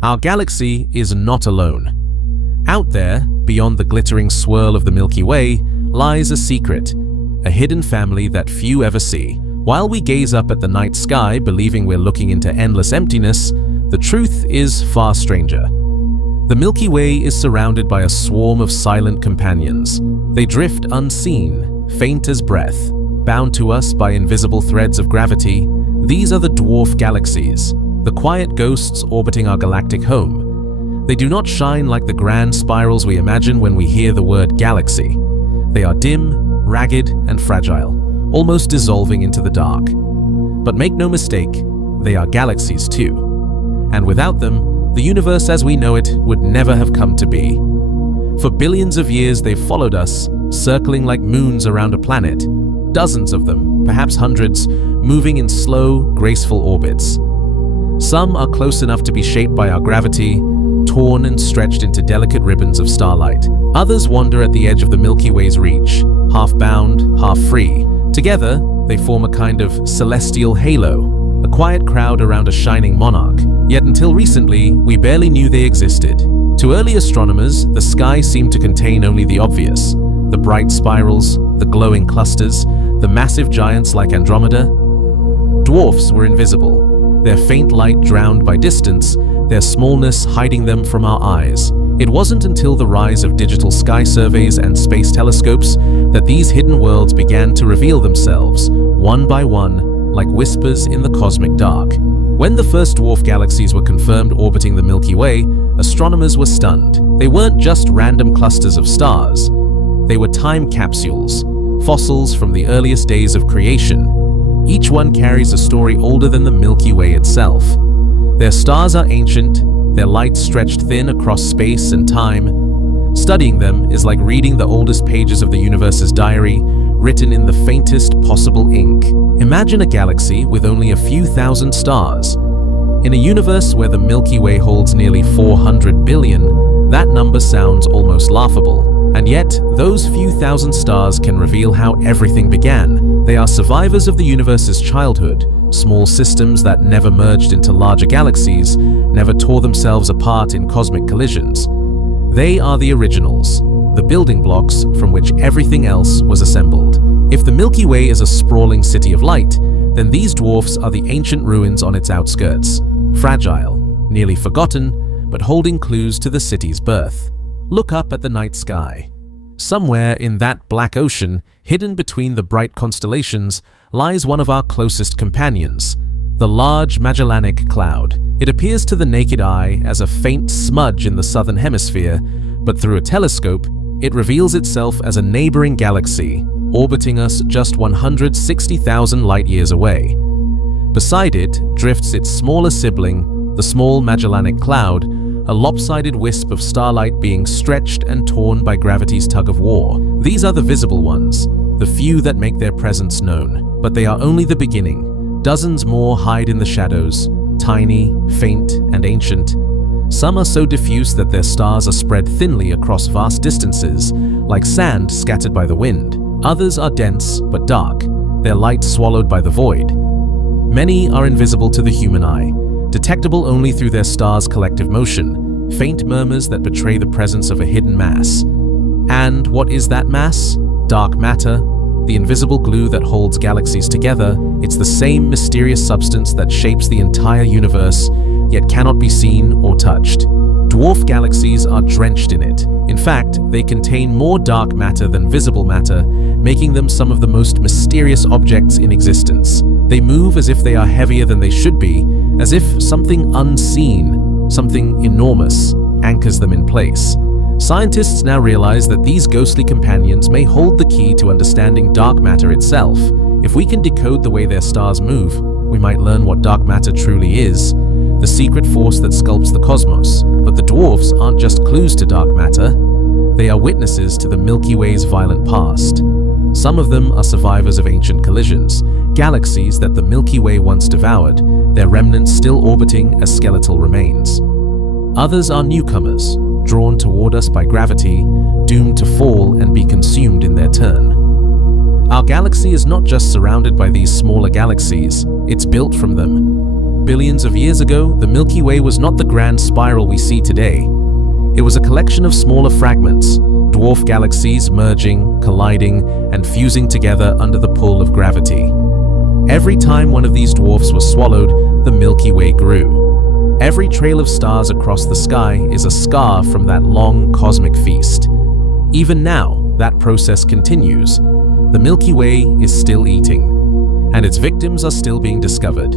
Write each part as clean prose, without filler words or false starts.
Our galaxy is not alone. Out there, beyond the glittering swirl of the Milky Way, lies a secret, a hidden family that few ever see. While we gaze up at the night sky, believing we're looking into endless emptiness, the truth is far stranger. The Milky Way is surrounded by a swarm of silent companions. They drift unseen, faint as breath, bound to us by invisible threads of gravity. These are the dwarf galaxies, the quiet ghosts orbiting our galactic home. They do not shine like the grand spirals we imagine when we hear the word galaxy. They are dim, ragged, and fragile, almost dissolving into the dark. But make no mistake, they are galaxies too. And without them, the universe as we know it would never have come to be. For billions of years they've followed us, circling like moons around a planet. Dozens of them, perhaps hundreds, moving in slow, graceful orbits. Some are close enough to be shaped by our gravity, torn and stretched into delicate ribbons of starlight. Others wander at the edge of the Milky Way's reach, half bound, half free. Together, they form a kind of celestial halo, a quiet crowd around a shining monarch. Yet until recently, we barely knew they existed. To early astronomers, the sky seemed to contain only the obvious: the bright spirals, the glowing clusters, the massive giants like Andromeda. Dwarfs were invisible, their faint light drowned by distance, their smallness hiding them from our eyes. It wasn't until the rise of digital sky surveys and space telescopes that these hidden worlds began to reveal themselves, one by one, like whispers in the cosmic dark. When the first dwarf galaxies were confirmed orbiting the Milky Way, astronomers were stunned. They weren't just random clusters of stars. They were time capsules, fossils from the earliest days of creation. Each one carries a story older than the Milky Way itself. Their stars are ancient, their light stretched thin across space and time. Studying them is like reading the oldest pages of the universe's diary, written in the faintest possible ink. Imagine a galaxy with only a few thousand stars. In a universe where the Milky Way holds nearly 400 billion, that number sounds almost laughable. And yet, those few thousand stars can reveal how everything began. They are survivors of the universe's childhood, small systems that never merged into larger galaxies, never tore themselves apart in cosmic collisions. They are the originals, the building blocks from which everything else was assembled. If the Milky Way is a sprawling city of light, then these dwarfs are the ancient ruins on its outskirts, fragile, nearly forgotten, but holding clues to the city's birth. Look up at the night sky. Somewhere in that black ocean, hidden between the bright constellations, lies one of our closest companions, the large Magellanic Cloud. It appears to the naked eye as a faint smudge in the southern hemisphere, but through a telescope, it reveals itself as a neighboring galaxy, orbiting us just 160,000 light-years away. Beside it drifts its smaller sibling, the small Magellanic Cloud, a lopsided wisp of starlight being stretched and torn by gravity's tug-of-war. These are the visible ones, the few that make their presence known. But they are only the beginning. Dozens more hide in the shadows, tiny, faint, and ancient. Some are so diffuse that their stars are spread thinly across vast distances, like sand scattered by the wind. Others are dense but dark, their light swallowed by the void. Many are invisible to the human eye, detectable only through their stars' collective motion, faint murmurs that betray the presence of a hidden mass. And what is that mass? Dark matter, the invisible glue that holds galaxies together. It's the same mysterious substance that shapes the entire universe, yet cannot be seen or touched. Dwarf galaxies are drenched in it. In fact, they contain more dark matter than visible matter, making them some of the most mysterious objects in existence. They move as if they are heavier than they should be, as if something unseen, something enormous, anchors them in place. Scientists now realize that these ghostly companions may hold the key to understanding dark matter itself. If we can decode the way their stars move, we might learn what dark matter truly is, the secret force that sculpts the cosmos. But the dwarfs aren't just clues to dark matter. They are witnesses to the Milky Way's violent past. Some of them are survivors of ancient collisions, galaxies that the Milky Way once devoured, their remnants still orbiting as skeletal remains. Others are newcomers, drawn toward us by gravity, doomed to fall and be consumed in their turn. Our galaxy is not just surrounded by these smaller galaxies, it's built from them. billions of years ago, the Milky Way was not the grand spiral we see today. It was a collection of smaller fragments, dwarf galaxies merging, colliding, and fusing together under the pull of gravity. Every time one of these dwarfs was swallowed, the Milky Way grew. Every trail of stars across the sky is a scar from that long cosmic feast. Even now, that process continues. The Milky Way is still eating, and its victims are still being discovered.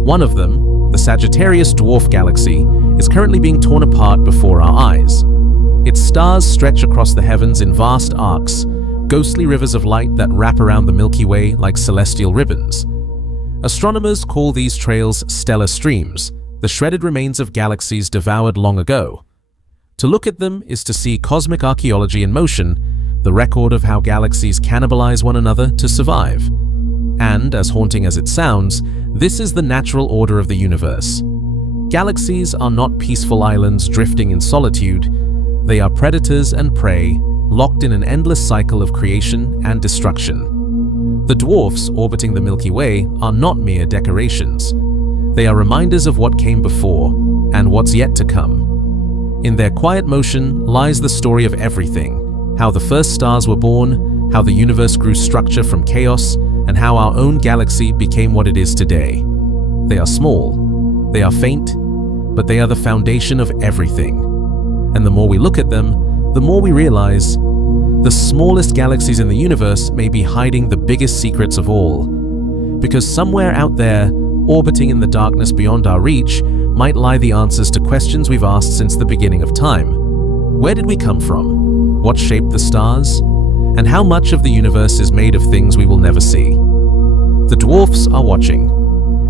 One of them, the Sagittarius dwarf galaxy, is currently being torn apart before our eyes. Its stars stretch across the heavens in vast arcs, ghostly rivers of light that wrap around the Milky Way like celestial ribbons. Astronomers call these trails stellar streams, the shredded remains of galaxies devoured long ago. To look at them is to see cosmic archaeology in motion, the record of how galaxies cannibalize one another to survive. And, as haunting as it sounds, this is the natural order of the universe. Galaxies are not peaceful islands drifting in solitude. They are predators and prey, locked in an endless cycle of creation and destruction. The dwarfs orbiting the Milky Way are not mere decorations. They are reminders of what came before and what's yet to come. In their quiet motion lies the story of everything: how the first stars were born, how the universe grew structure from chaos, and how our own galaxy became what it is today. They are small, they are faint, but they are the foundation of everything. And the more we look at them, the more we realize the smallest galaxies in the universe may be hiding the biggest secrets of all. Because somewhere out there, orbiting in the darkness beyond our reach, might lie the answers to questions we've asked since the beginning of time. Where did we come from? What shaped the stars? And how much of the universe is made of things we will never see? The dwarfs are watching,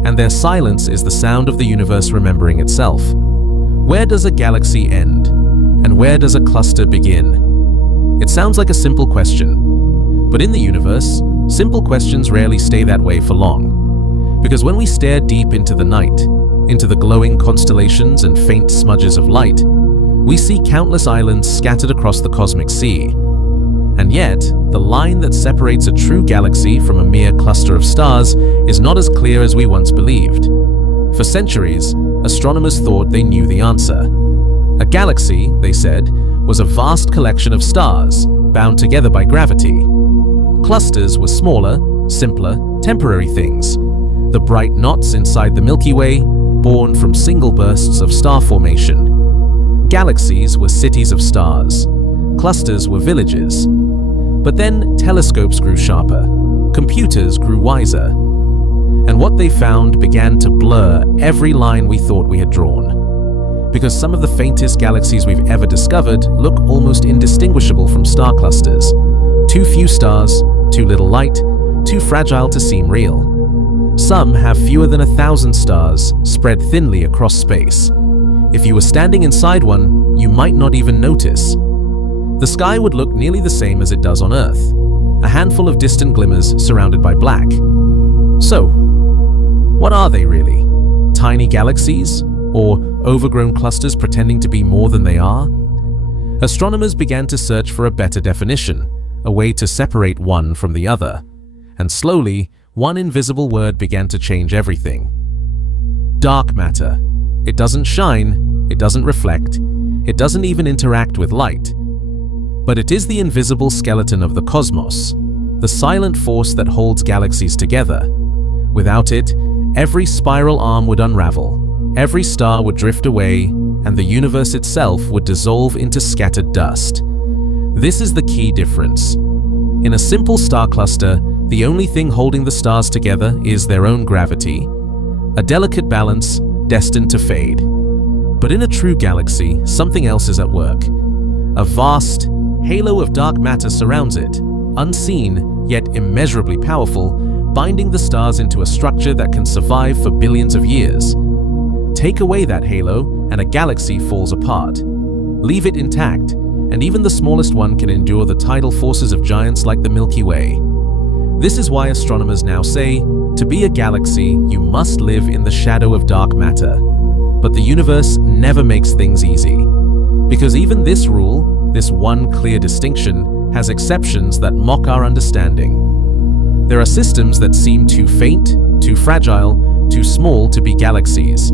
and their silence is the sound of the universe remembering itself. Where does a galaxy end? And where does a cluster begin? It sounds like a simple question, but in the universe, simple questions rarely stay that way for long. Because when we stare deep into the night, into the glowing constellations and faint smudges of light, we see countless islands scattered across the cosmic sea. And yet, the line that separates a true galaxy from a mere cluster of stars is not as clear as we once believed. For centuries, astronomers thought they knew the answer. A galaxy, they said, was a vast collection of stars, bound together by gravity. Clusters were smaller, simpler, temporary things. The bright knots inside the Milky Way, born from single bursts of star formation. Galaxies were cities of stars. Clusters were villages. But then telescopes grew sharper. Computers grew wiser. And what they found began to blur every line we thought we had drawn. Because some of the faintest galaxies we've ever discovered look almost indistinguishable from star clusters. Too few stars, too little light, too fragile to seem real. Some have fewer than 1,000 stars, spread thinly across space. If you were standing inside one, you might not even notice. The sky would look nearly the same as it does on Earth, a handful of distant glimmers surrounded by black. So, what are they really? Tiny galaxies? Or overgrown clusters pretending to be more than they are? Astronomers began to search for a better definition, a way to separate one from the other. And slowly, one invisible word began to change everything. Dark matter. It doesn't shine, it doesn't reflect, it doesn't even interact with light. But it is the invisible skeleton of the cosmos, the silent force that holds galaxies together. Without it, every spiral arm would unravel. Every star would drift away, and the universe itself would dissolve into scattered dust. This is the key difference. In a simple star cluster, the only thing holding the stars together is their own gravity, a delicate balance destined to fade. But in a true galaxy, something else is at work. A vast halo of dark matter surrounds it, unseen yet immeasurably powerful, binding the stars into a structure that can survive for billions of years. Take away that halo, and a galaxy falls apart. Leave it intact, and even the smallest one can endure the tidal forces of giants like the Milky Way. This is why astronomers now say, to be a galaxy, you must live in the shadow of dark matter. But the universe never makes things easy. Because even this rule, this one clear distinction, has exceptions that mock our understanding. There are systems that seem too faint, too fragile, too small to be galaxies.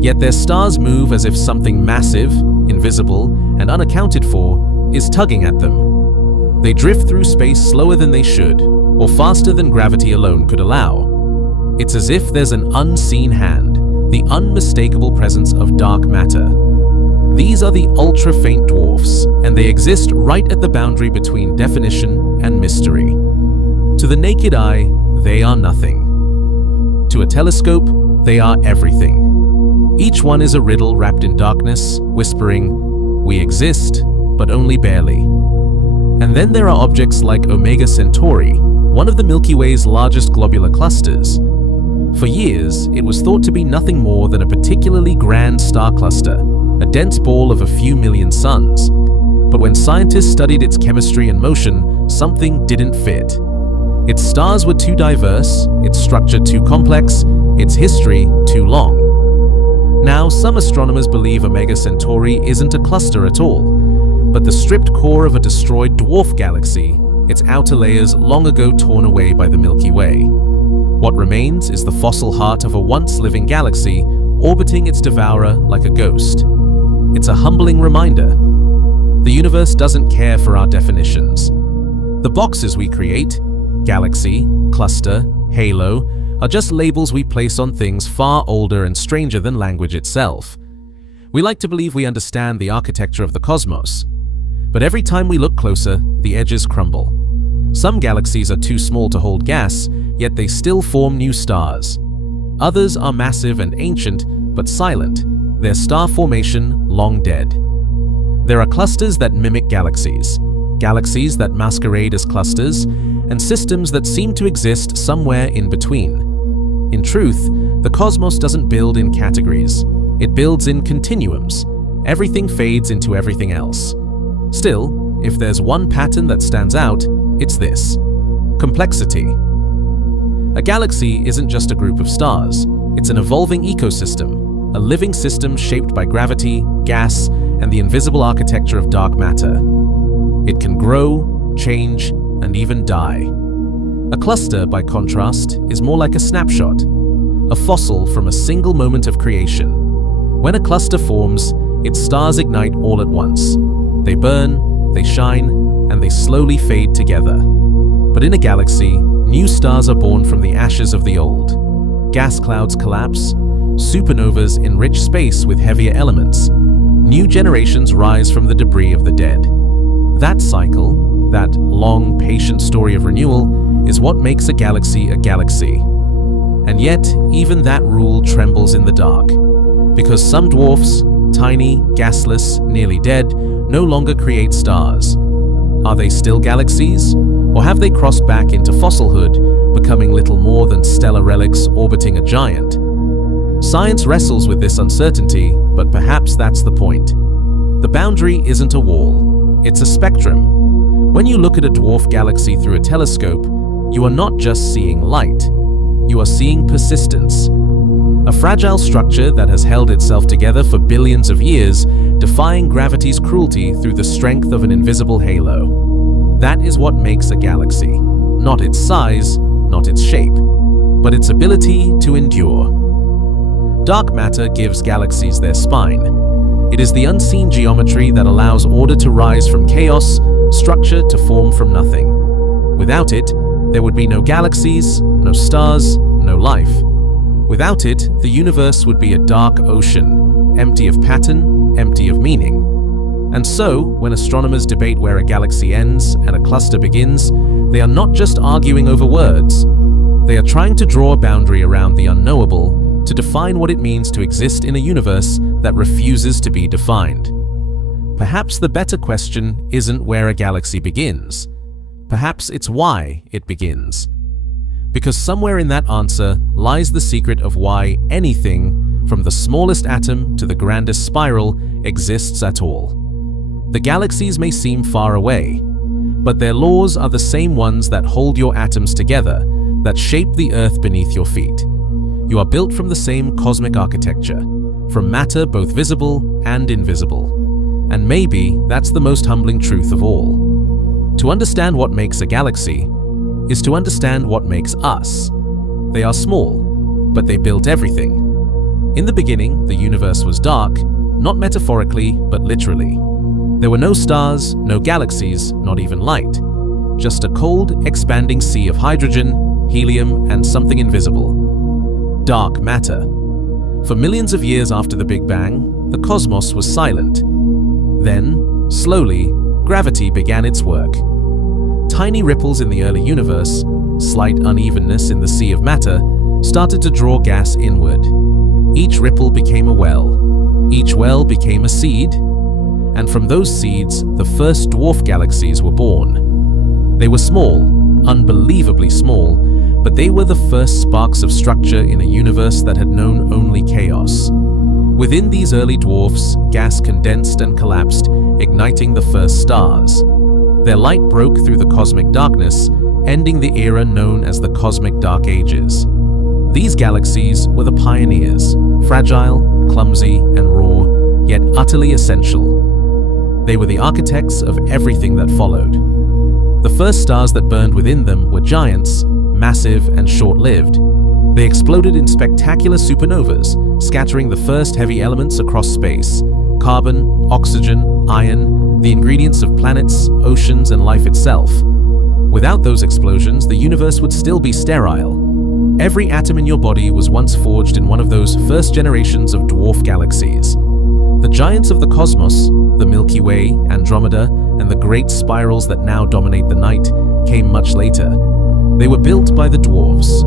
Yet their stars move as if something massive, invisible, and unaccounted for is tugging at them. They drift through space slower than they should, or faster than gravity alone could allow. It's as if there's an unseen hand, the unmistakable presence of dark matter. These are the ultra-faint dwarfs, and they exist right at the boundary between definition and mystery. To the naked eye, they are nothing. To a telescope, they are everything. Each one is a riddle wrapped in darkness, whispering, "We exist, but only barely." And then there are objects like Omega Centauri, one of the Milky Way's largest globular clusters. For years, it was thought to be nothing more than a particularly grand star cluster, a dense ball of a few million suns. But when scientists studied its chemistry and motion, something didn't fit. Its stars were too diverse, its structure too complex, its history too long. Now, some astronomers believe Omega Centauri isn't a cluster at all, but the stripped core of a destroyed dwarf galaxy, its outer layers long ago torn away by the Milky Way. What remains is the fossil heart of a once-living galaxy, orbiting its devourer like a ghost. It's a humbling reminder. The universe doesn't care for our definitions. The boxes we create, galaxy, cluster, halo, are just labels we place on things far older and stranger than language itself. We like to believe we understand the architecture of the cosmos, but every time we look closer, the edges crumble. Some galaxies are too small to hold gas, yet they still form new stars. Others are massive and ancient, but silent, their star formation long dead. There are clusters that mimic galaxies, galaxies that masquerade as clusters, and systems that seem to exist somewhere in between. In truth, the cosmos doesn't build in categories. It builds in continuums. Everything fades into everything else. Still, if there's one pattern that stands out, it's this: complexity. A galaxy isn't just a group of stars. It's an evolving ecosystem, a living system shaped by gravity, gas, and the invisible architecture of dark matter. It can grow, change, and even die. A cluster, by contrast, is more like a snapshot, a fossil from a single moment of creation. When a cluster forms, its stars ignite all at once. They burn, they shine, and they slowly fade together. But in a galaxy, new stars are born from the ashes of the old. Gas clouds collapse, supernovas enrich space with heavier elements. New generations rise from the debris of the dead. That cycle, that long, patient story of renewal, is what makes a galaxy a galaxy. And yet, even that rule trembles in the dark, because some dwarfs, tiny, gasless, nearly dead, no longer create stars. Are they still galaxies, or have they crossed back into fossilhood, becoming little more than stellar relics orbiting a giant? Science wrestles with this uncertainty, but perhaps that's the point. The boundary isn't a wall, it's a spectrum. When you look at a dwarf galaxy through a telescope, you are not just seeing light, you are seeing persistence. A fragile structure that has held itself together for billions of years, defying gravity's cruelty through the strength of an invisible halo. That is what makes a galaxy. Not its size, not its shape, but its ability to endure. Dark matter gives galaxies their spine. It is the unseen geometry that allows order to rise from chaos, structure to form from nothing. Without it, there would be no galaxies, no stars, no life. Without it, the universe would be a dark ocean, empty of pattern, empty of meaning. And so, when astronomers debate where a galaxy ends and a cluster begins, they are not just arguing over words. They are trying to draw a boundary around the unknowable, to define what it means to exist in a universe that refuses to be defined. Perhaps the better question isn't where a galaxy begins. Perhaps it's why it begins. Because somewhere in that answer lies the secret of why anything, from the smallest atom to the grandest spiral, exists at all. The galaxies may seem far away, but their laws are the same ones that hold your atoms together, that shape the earth beneath your feet. You are built from the same cosmic architecture, from matter both visible and invisible. And maybe that's the most humbling truth of all. To understand what makes a galaxy is to understand what makes us. They are small, but they built everything. In the beginning, the universe was dark, not metaphorically, but literally. There were no stars, no galaxies, not even light. Just a cold, expanding sea of hydrogen, helium, and something invisible. Dark matter. For millions of years after the Big Bang, the cosmos was silent. Then, slowly, gravity began its work. Tiny ripples in the early universe, slight unevenness in the sea of matter, started to draw gas inward. Each ripple became a well. Each well became a seed. And from those seeds, the first dwarf galaxies were born. They were small, unbelievably small, but they were the first sparks of structure in a universe that had known only chaos. Within these early dwarfs, gas condensed and collapsed, igniting the first stars. Their light broke through the cosmic darkness, ending the era known as the Cosmic Dark Ages. These galaxies were the pioneers, fragile, clumsy, and raw, yet utterly essential. They were the architects of everything that followed. The first stars that burned within them were giants, massive and short-lived. They exploded in spectacular supernovas, scattering the first heavy elements across space: carbon, oxygen, iron, the ingredients of planets, oceans, and life itself. Without those explosions, the universe would still be sterile. Every atom in your body was once forged in one of those first generations of dwarf galaxies. The giants of the cosmos, the Milky Way, Andromeda, and the great spirals that now dominate the night, came much later. They were built by the dwarfs.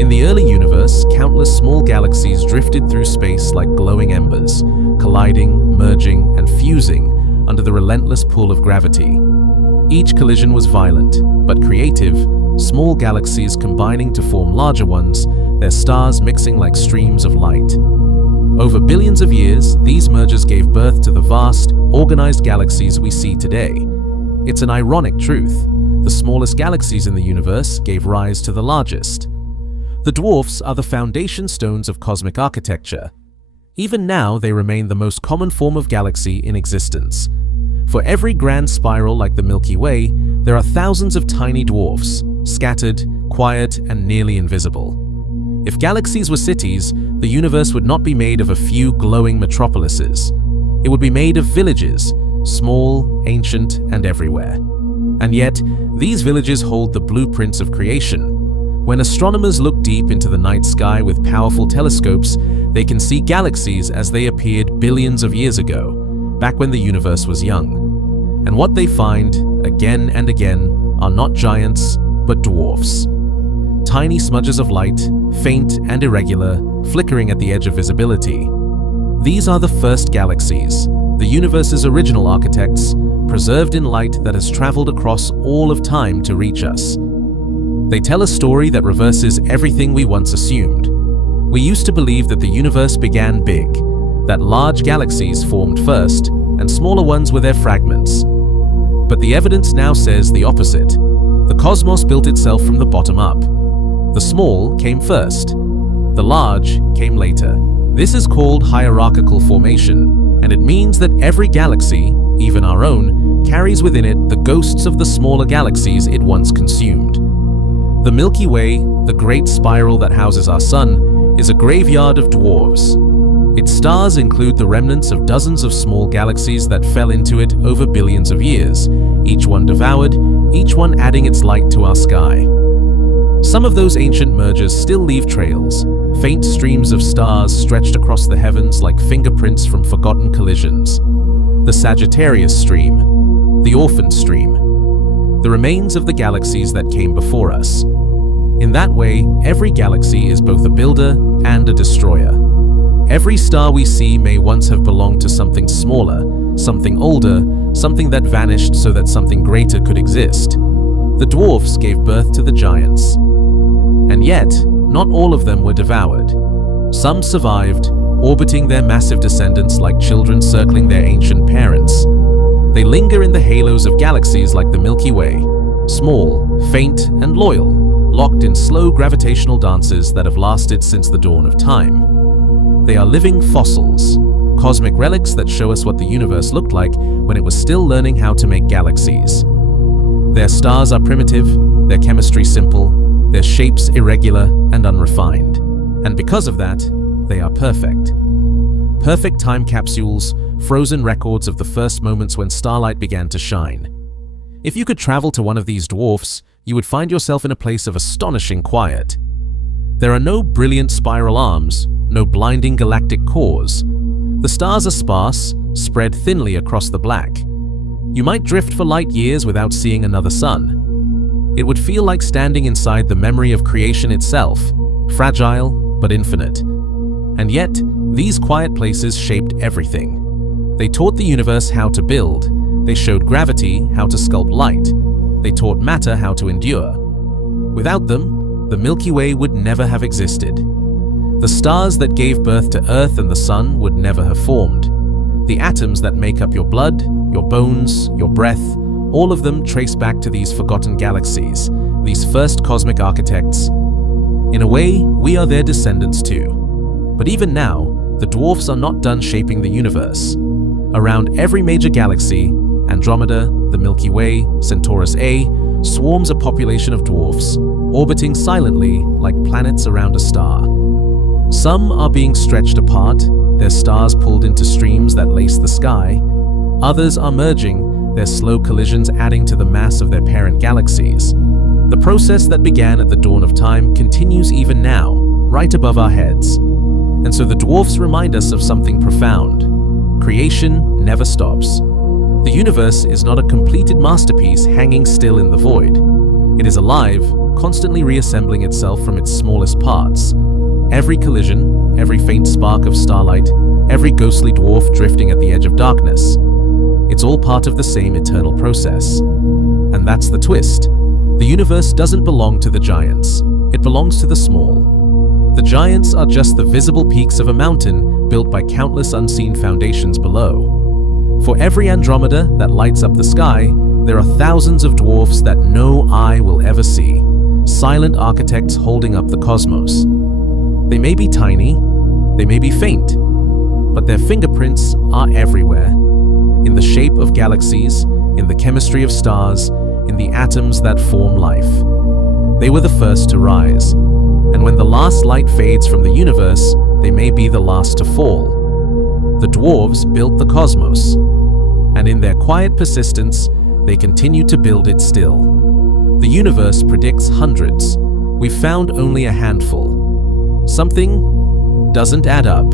In the early universe, countless small galaxies drifted through space like glowing embers, colliding, merging, and fusing under the relentless pull of gravity. Each collision was violent, but creative, small galaxies combining to form larger ones, their stars mixing like streams of light. Over billions of years, these mergers gave birth to the vast, organized galaxies we see today. It's an ironic truth. The smallest galaxies in the universe gave rise to the largest. The dwarfs are the foundation stones of cosmic architecture. Even now, they remain the most common form of galaxy in existence. For every grand spiral like the Milky Way, there are thousands of tiny dwarfs, scattered, quiet, and nearly invisible. If galaxies were cities, the universe would not be made of a few glowing metropolises. It would be made of villages, small, ancient, and everywhere. And yet, these villages hold the blueprints of creation. When astronomers look deep into the night sky with powerful telescopes, they can see galaxies as they appeared billions of years ago, back when the universe was young. And what they find, again and again, are not giants, but dwarfs. Tiny smudges of light, faint and irregular, flickering at the edge of visibility. These are the first galaxies, the universe's original architects, preserved in light that has traveled across all of time to reach us. They tell a story that reverses everything we once assumed. We used to believe that the universe began big, that large galaxies formed first, and smaller ones were their fragments. But the evidence now says the opposite. The cosmos built itself from the bottom up. The small came first. The large came later. This is called hierarchical formation, and it means that every galaxy, even our own, carries within it the ghosts of the smaller galaxies it once consumed. The Milky Way, the great spiral that houses our sun, is a graveyard of dwarves. Its stars include the remnants of dozens of small galaxies that fell into it over billions of years, each one devoured, each one adding its light to our sky. Some of those ancient mergers still leave trails, faint streams of stars stretched across the heavens like fingerprints from forgotten collisions. The Sagittarius Stream, the Orphan Stream, the remains of the galaxies that came before us. In that way, every galaxy is both a builder and a destroyer. Every star we see may once have belonged to something smaller, something older, something that vanished so that something greater could exist. The dwarfs gave birth to the giants. And yet, not all of them were devoured. Some survived, orbiting their massive descendants like children circling their ancient parents. They linger in the halos of galaxies like the Milky Way, small, faint, and loyal, locked in slow gravitational dances that have lasted since the dawn of time. They are living fossils, cosmic relics that show us what the universe looked like when it was still learning how to make galaxies. Their stars are primitive, their chemistry simple, their shapes irregular and unrefined. And because of that, they are perfect. Perfect time capsules, frozen records of the first moments when starlight began to shine. If you could travel to one of these dwarfs, you would find yourself in a place of astonishing quiet. There are no brilliant spiral arms, no blinding galactic cores. The stars are sparse, spread thinly across the black. You might drift for light years without seeing another sun. It would feel like standing inside the memory of creation itself, fragile but infinite. And yet, these quiet places shaped everything. They taught the universe how to build. They showed gravity how to sculpt light. They taught matter how to endure. Without them, the Milky Way would never have existed. The stars that gave birth to Earth and the Sun would never have formed. The atoms that make up your blood, your bones, your breath, all of them trace back to these forgotten galaxies, these first cosmic architects. In a way, we are their descendants too. But even now, the dwarfs are not done shaping the universe. Around every major galaxy, Andromeda, the Milky Way, Centaurus A, swarms a population of dwarfs, orbiting silently like planets around a star. Some are being stretched apart, their stars pulled into streams that lace the sky. Others are merging, their slow collisions adding to the mass of their parent galaxies. The process that began at the dawn of time continues even now, right above our heads. And so the dwarfs remind us of something profound. Creation never stops. The universe is not a completed masterpiece hanging still in the void. It is alive, constantly reassembling itself from its smallest parts. Every collision, every faint spark of starlight, every ghostly dwarf drifting at the edge of darkness. It's all part of the same eternal process. And that's the twist. The universe doesn't belong to the giants. It belongs to the small. The giants are just the visible peaks of a mountain built by countless unseen foundations below. For every Andromeda that lights up the sky, there are thousands of dwarfs that no eye will ever see, silent architects holding up the cosmos. They may be tiny, they may be faint, but their fingerprints are everywhere. In the shape of galaxies, in the chemistry of stars, in the atoms that form life. They were the first to rise, and when the last light fades from the universe, they may be the last to fall. The dwarves built the cosmos, and in their quiet persistence, they continue to build it still. The universe predicts hundreds. We've found only a handful. Something doesn't add up.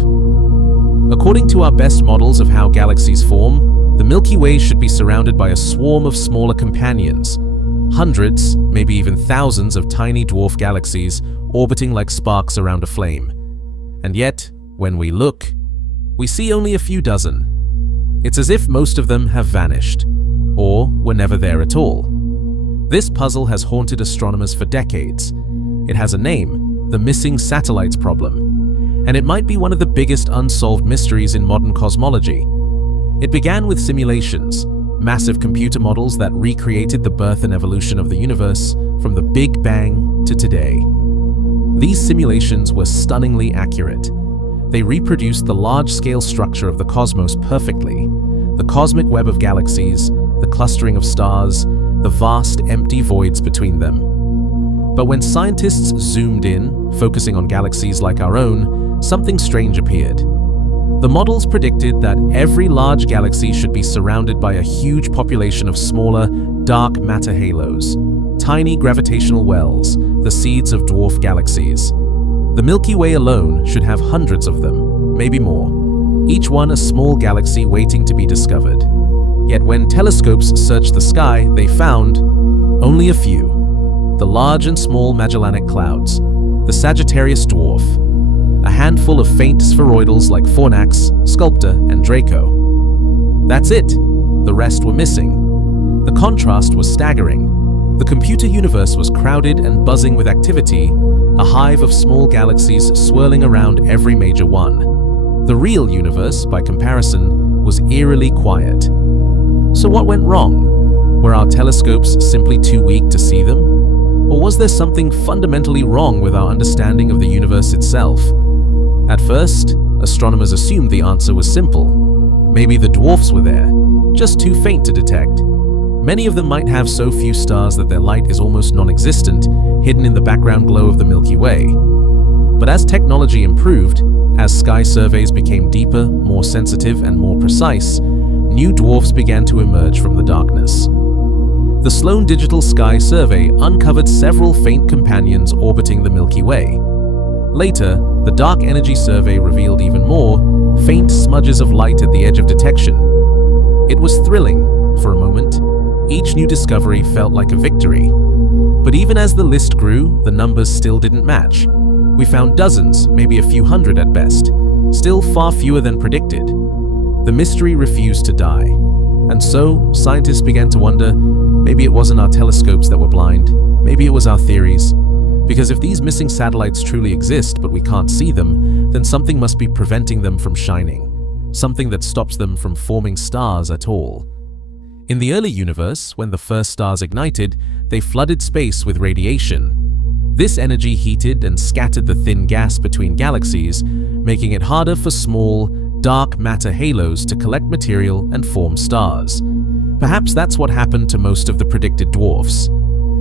According to our best models of how galaxies form, the Milky Way should be surrounded by a swarm of smaller companions. Hundreds, maybe even thousands of tiny dwarf galaxies orbiting like sparks around a flame. And yet, when we look, we see only a few dozen. It's as if most of them have vanished, or were never there at all. This puzzle has haunted astronomers for decades. It has a name, the missing satellites problem, and it might be one of the biggest unsolved mysteries in modern cosmology. It began with simulations, massive computer models that recreated the birth and evolution of the universe from the Big Bang to today. These simulations were stunningly accurate. They reproduced the large-scale structure of the cosmos perfectly, the cosmic web of galaxies, the clustering of stars, the vast empty voids between them. But when scientists zoomed in, focusing on galaxies like our own, something strange appeared. The models predicted that every large galaxy should be surrounded by a huge population of smaller, dark matter halos, tiny gravitational wells, the seeds of dwarf galaxies. The Milky Way alone should have hundreds of them, maybe more, each one a small galaxy waiting to be discovered. Yet when telescopes searched the sky, they found only a few. The large and small Magellanic Clouds, the Sagittarius Dwarf, a handful of faint spheroidals like Fornax, Sculptor, and Draco. That's it. The rest were missing. The contrast was staggering. The computer universe was crowded and buzzing with activity, a hive of small galaxies swirling around every major one. The real universe, by comparison, was eerily quiet. So what went wrong? Were our telescopes simply too weak to see them? Or was there something fundamentally wrong with our understanding of the universe itself? At first, astronomers assumed the answer was simple. Maybe the dwarfs were there, just too faint to detect. Many of them might have so few stars that their light is almost non-existent, hidden in the background glow of the Milky Way. But as technology improved, as sky surveys became deeper, more sensitive, and more precise, new dwarfs began to emerge from the darkness. The Sloan Digital Sky Survey uncovered several faint companions orbiting the Milky Way. Later, the Dark Energy Survey revealed even more, faint smudges of light at the edge of detection. It was thrilling, for a moment. Each new discovery felt like a victory. But even as the list grew, the numbers still didn't match. We found dozens, maybe a few hundred at best, still far fewer than predicted. The mystery refused to die. And so, scientists began to wonder, maybe it wasn't our telescopes that were blind, maybe it was our theories. Because if these missing satellites truly exist but we can't see them, then something must be preventing them from shining. Something that stops them from forming stars at all. In the early universe, when the first stars ignited, they flooded space with radiation. This energy heated and scattered the thin gas between galaxies, making it harder for small, dark matter halos to collect material and form stars. Perhaps that's what happened to most of the predicted dwarfs.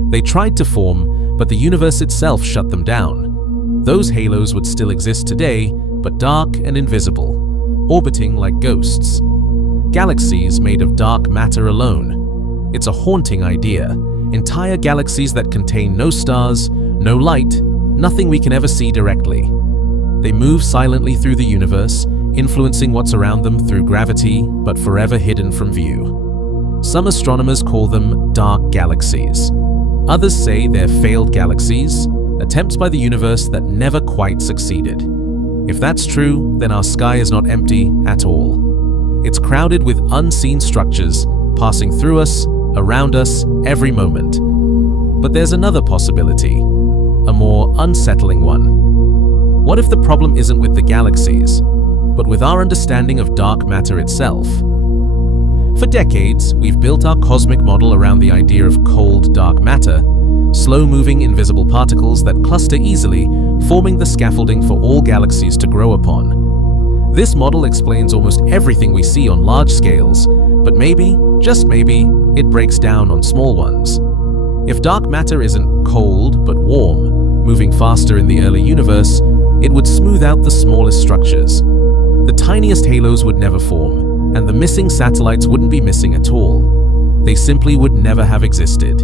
They tried to form, but the universe itself shut them down. Those halos would still exist today, but dark and invisible, orbiting like ghosts. Galaxies made of dark matter alone. It's a haunting idea. Entire galaxies that contain no stars, no light, nothing we can ever see directly. They move silently through the universe, influencing what's around them through gravity, but forever hidden from view. Some astronomers call them dark galaxies. Others say they're failed galaxies, attempts by the universe that never quite succeeded. If that's true, then our sky is not empty at all. It's crowded with unseen structures, passing through us, around us, every moment. But there's another possibility, a more unsettling one. What if the problem isn't with the galaxies, but with our understanding of dark matter itself? For decades, we've built our cosmic model around the idea of cold, dark matter, slow-moving invisible particles that cluster easily, forming the scaffolding for all galaxies to grow upon. This model explains almost everything we see on large scales, but maybe, just maybe, it breaks down on small ones. If dark matter isn't cold but warm, moving faster in the early universe, it would smooth out the smallest structures. The tiniest halos would never form, and the missing satellites wouldn't be missing at all. They simply would never have existed.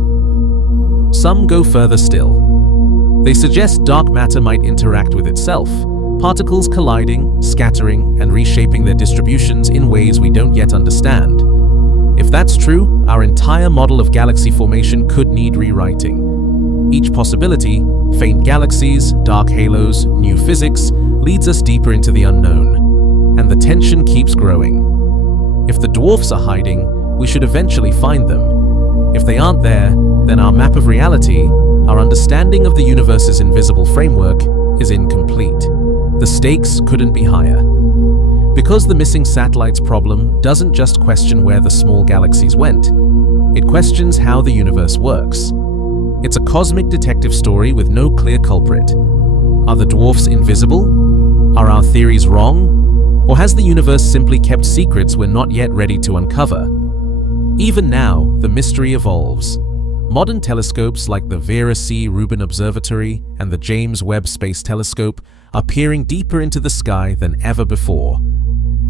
Some go further still. They suggest dark matter might interact with itself, particles colliding, scattering, and reshaping their distributions in ways we don't yet understand. If that's true, our entire model of galaxy formation could need rewriting. Each possibility, faint galaxies, dark halos, new physics, leads us deeper into the unknown. And the tension keeps growing. If the dwarfs are hiding, we should eventually find them. If they aren't there, then our map of reality, our understanding of the universe's invisible framework, is incomplete. The stakes couldn't be higher. Because the missing satellites problem doesn't just question where the small galaxies went, it questions how the universe works. It's a cosmic detective story with no clear culprit. Are the dwarfs invisible? Are our theories wrong? Or has the universe simply kept secrets we're not yet ready to uncover? Even now, the mystery evolves. Modern telescopes like the Vera C. Rubin Observatory and the James Webb Space Telescope are peering deeper into the sky than ever before.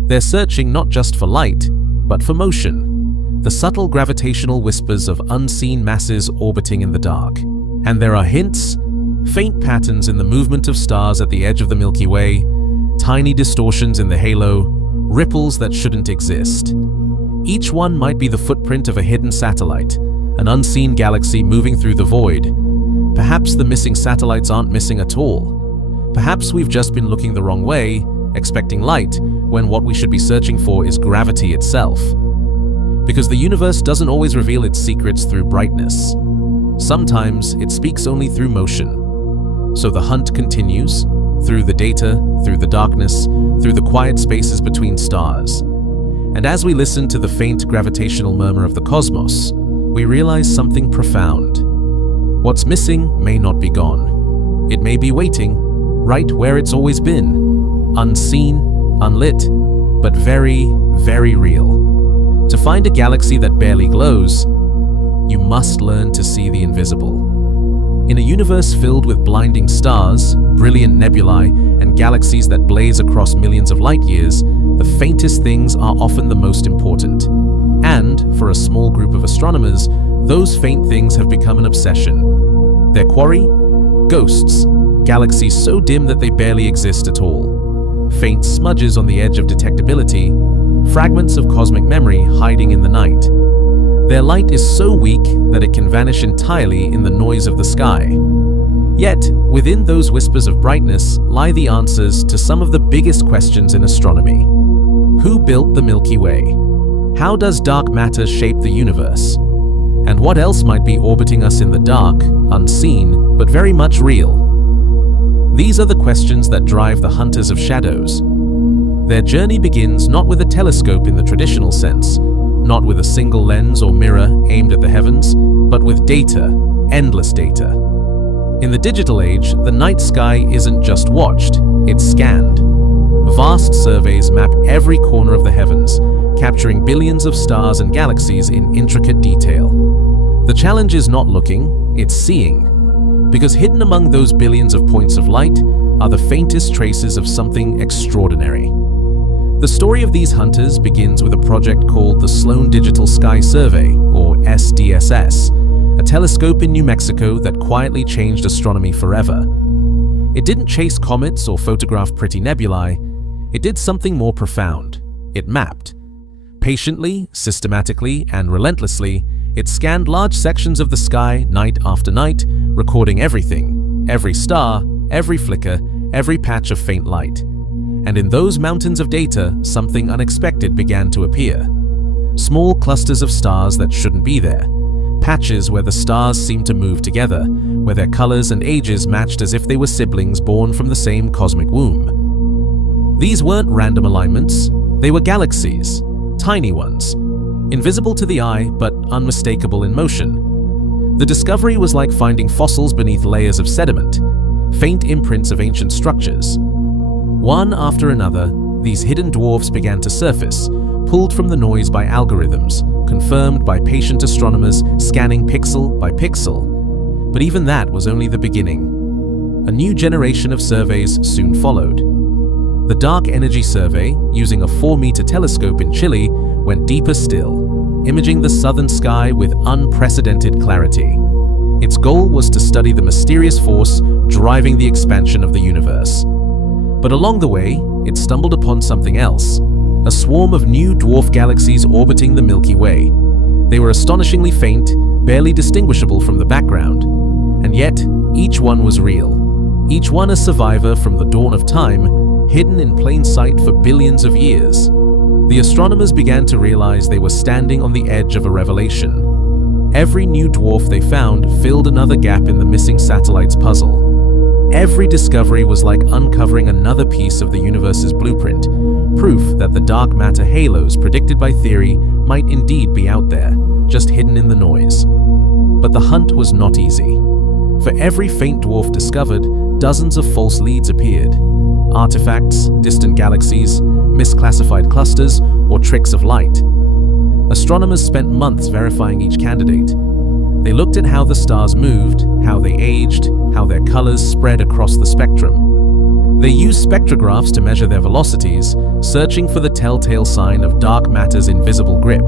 They're searching not just for light, but for motion, the subtle gravitational whispers of unseen masses orbiting in the dark. And there are hints, faint patterns in the movement of stars at the edge of the Milky Way, tiny distortions in the halo, ripples that shouldn't exist. Each one might be the footprint of a hidden satellite, an unseen galaxy moving through the void. Perhaps the missing satellites aren't missing at all. Perhaps we've just been looking the wrong way, expecting light, when what we should be searching for is gravity itself. Because the universe doesn't always reveal its secrets through brightness. Sometimes it speaks only through motion. So the hunt continues, through the data, through the darkness, through the quiet spaces between stars. And as we listen to the faint gravitational murmur of the cosmos, we realize something profound. What's missing may not be gone. It may be waiting, right where it's always been, unseen, unlit, but very, very real. To find a galaxy that barely glows, you must learn to see the invisible. In a universe filled with blinding stars, brilliant nebulae, and galaxies that blaze across millions of light years, the faintest things are often the most important. And, for a small group of astronomers, those faint things have become an obsession. Their quarry? Ghosts. Galaxies so dim that they barely exist at all. Faint smudges on the edge of detectability, fragments of cosmic memory hiding in the night. Their light is so weak that it can vanish entirely in the noise of the sky. Yet, within those whispers of brightness lie the answers to some of the biggest questions in astronomy. Who built the Milky Way? How does dark matter shape the universe? And what else might be orbiting us in the dark, unseen, but very much real? These are the questions that drive the hunters of shadows. Their journey begins not with a telescope in the traditional sense, not with a single lens or mirror aimed at the heavens, but with data, endless data. In the digital age, the night sky isn't just watched, it's scanned. Vast surveys map every corner of the heavens, capturing billions of stars and galaxies in intricate detail. The challenge is not looking, it's seeing. Because hidden among those billions of points of light are the faintest traces of something extraordinary. The story of these hunters begins with a project called the Sloan Digital Sky Survey, or SDSS, a telescope in New Mexico that quietly changed astronomy forever. It didn't chase comets or photograph pretty nebulae, it did something more profound. It mapped. Patiently, systematically, and relentlessly, it scanned large sections of the sky night after night, recording everything, every star, every flicker, every patch of faint light. And in those mountains of data, something unexpected began to appear. Small clusters of stars that shouldn't be there. Patches where the stars seemed to move together, where their colors and ages matched as if they were siblings born from the same cosmic womb. These weren't random alignments, they were galaxies, tiny ones, invisible to the eye but unmistakable in motion. The discovery was like finding fossils beneath layers of sediment, faint imprints of ancient structures. One after another, these hidden dwarfs began to surface, pulled from the noise by algorithms, confirmed by patient astronomers scanning pixel by pixel. But even that was only the beginning. A new generation of surveys soon followed. The Dark Energy Survey, using a 4-meter telescope in Chile, went deeper still, imaging the southern sky with unprecedented clarity. Its goal was to study the mysterious force driving the expansion of the universe. But along the way, it stumbled upon something else, a swarm of new dwarf galaxies orbiting the Milky Way. They were astonishingly faint, barely distinguishable from the background. And yet, each one was real. Each one a survivor from the dawn of time, hidden in plain sight for billions of years. The astronomers began to realize they were standing on the edge of a revelation. Every new dwarf they found filled another gap in the missing satellite's puzzle. Every discovery was like uncovering another piece of the universe's blueprint, proof that the dark matter halos predicted by theory might indeed be out there, just hidden in the noise. But the hunt was not easy. For every faint dwarf discovered, dozens of false leads appeared. Artifacts, distant galaxies, misclassified clusters, or tricks of light. Astronomers spent months verifying each candidate. They looked at how the stars moved, how they aged, how their colors spread across the spectrum. They used spectrographs to measure their velocities, searching for the telltale sign of dark matter's invisible grip.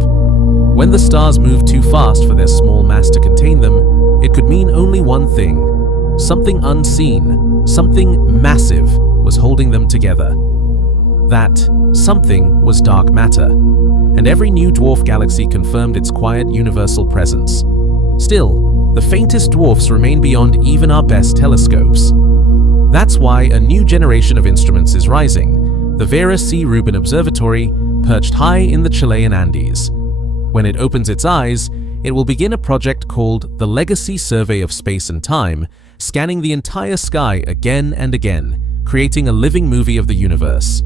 When the stars moved too fast for their small mass to contain them, it could mean only one thing. Something unseen, something massive was holding them together. That something was dark matter, and every new dwarf galaxy confirmed its quiet universal presence. Still, the faintest dwarfs remain beyond even our best telescopes. That's why a new generation of instruments is rising, the Vera C. Rubin Observatory, perched high in the Chilean Andes. When it opens its eyes, it will begin a project called the Legacy Survey of Space and Time, scanning the entire sky again and again, creating a living movie of the universe.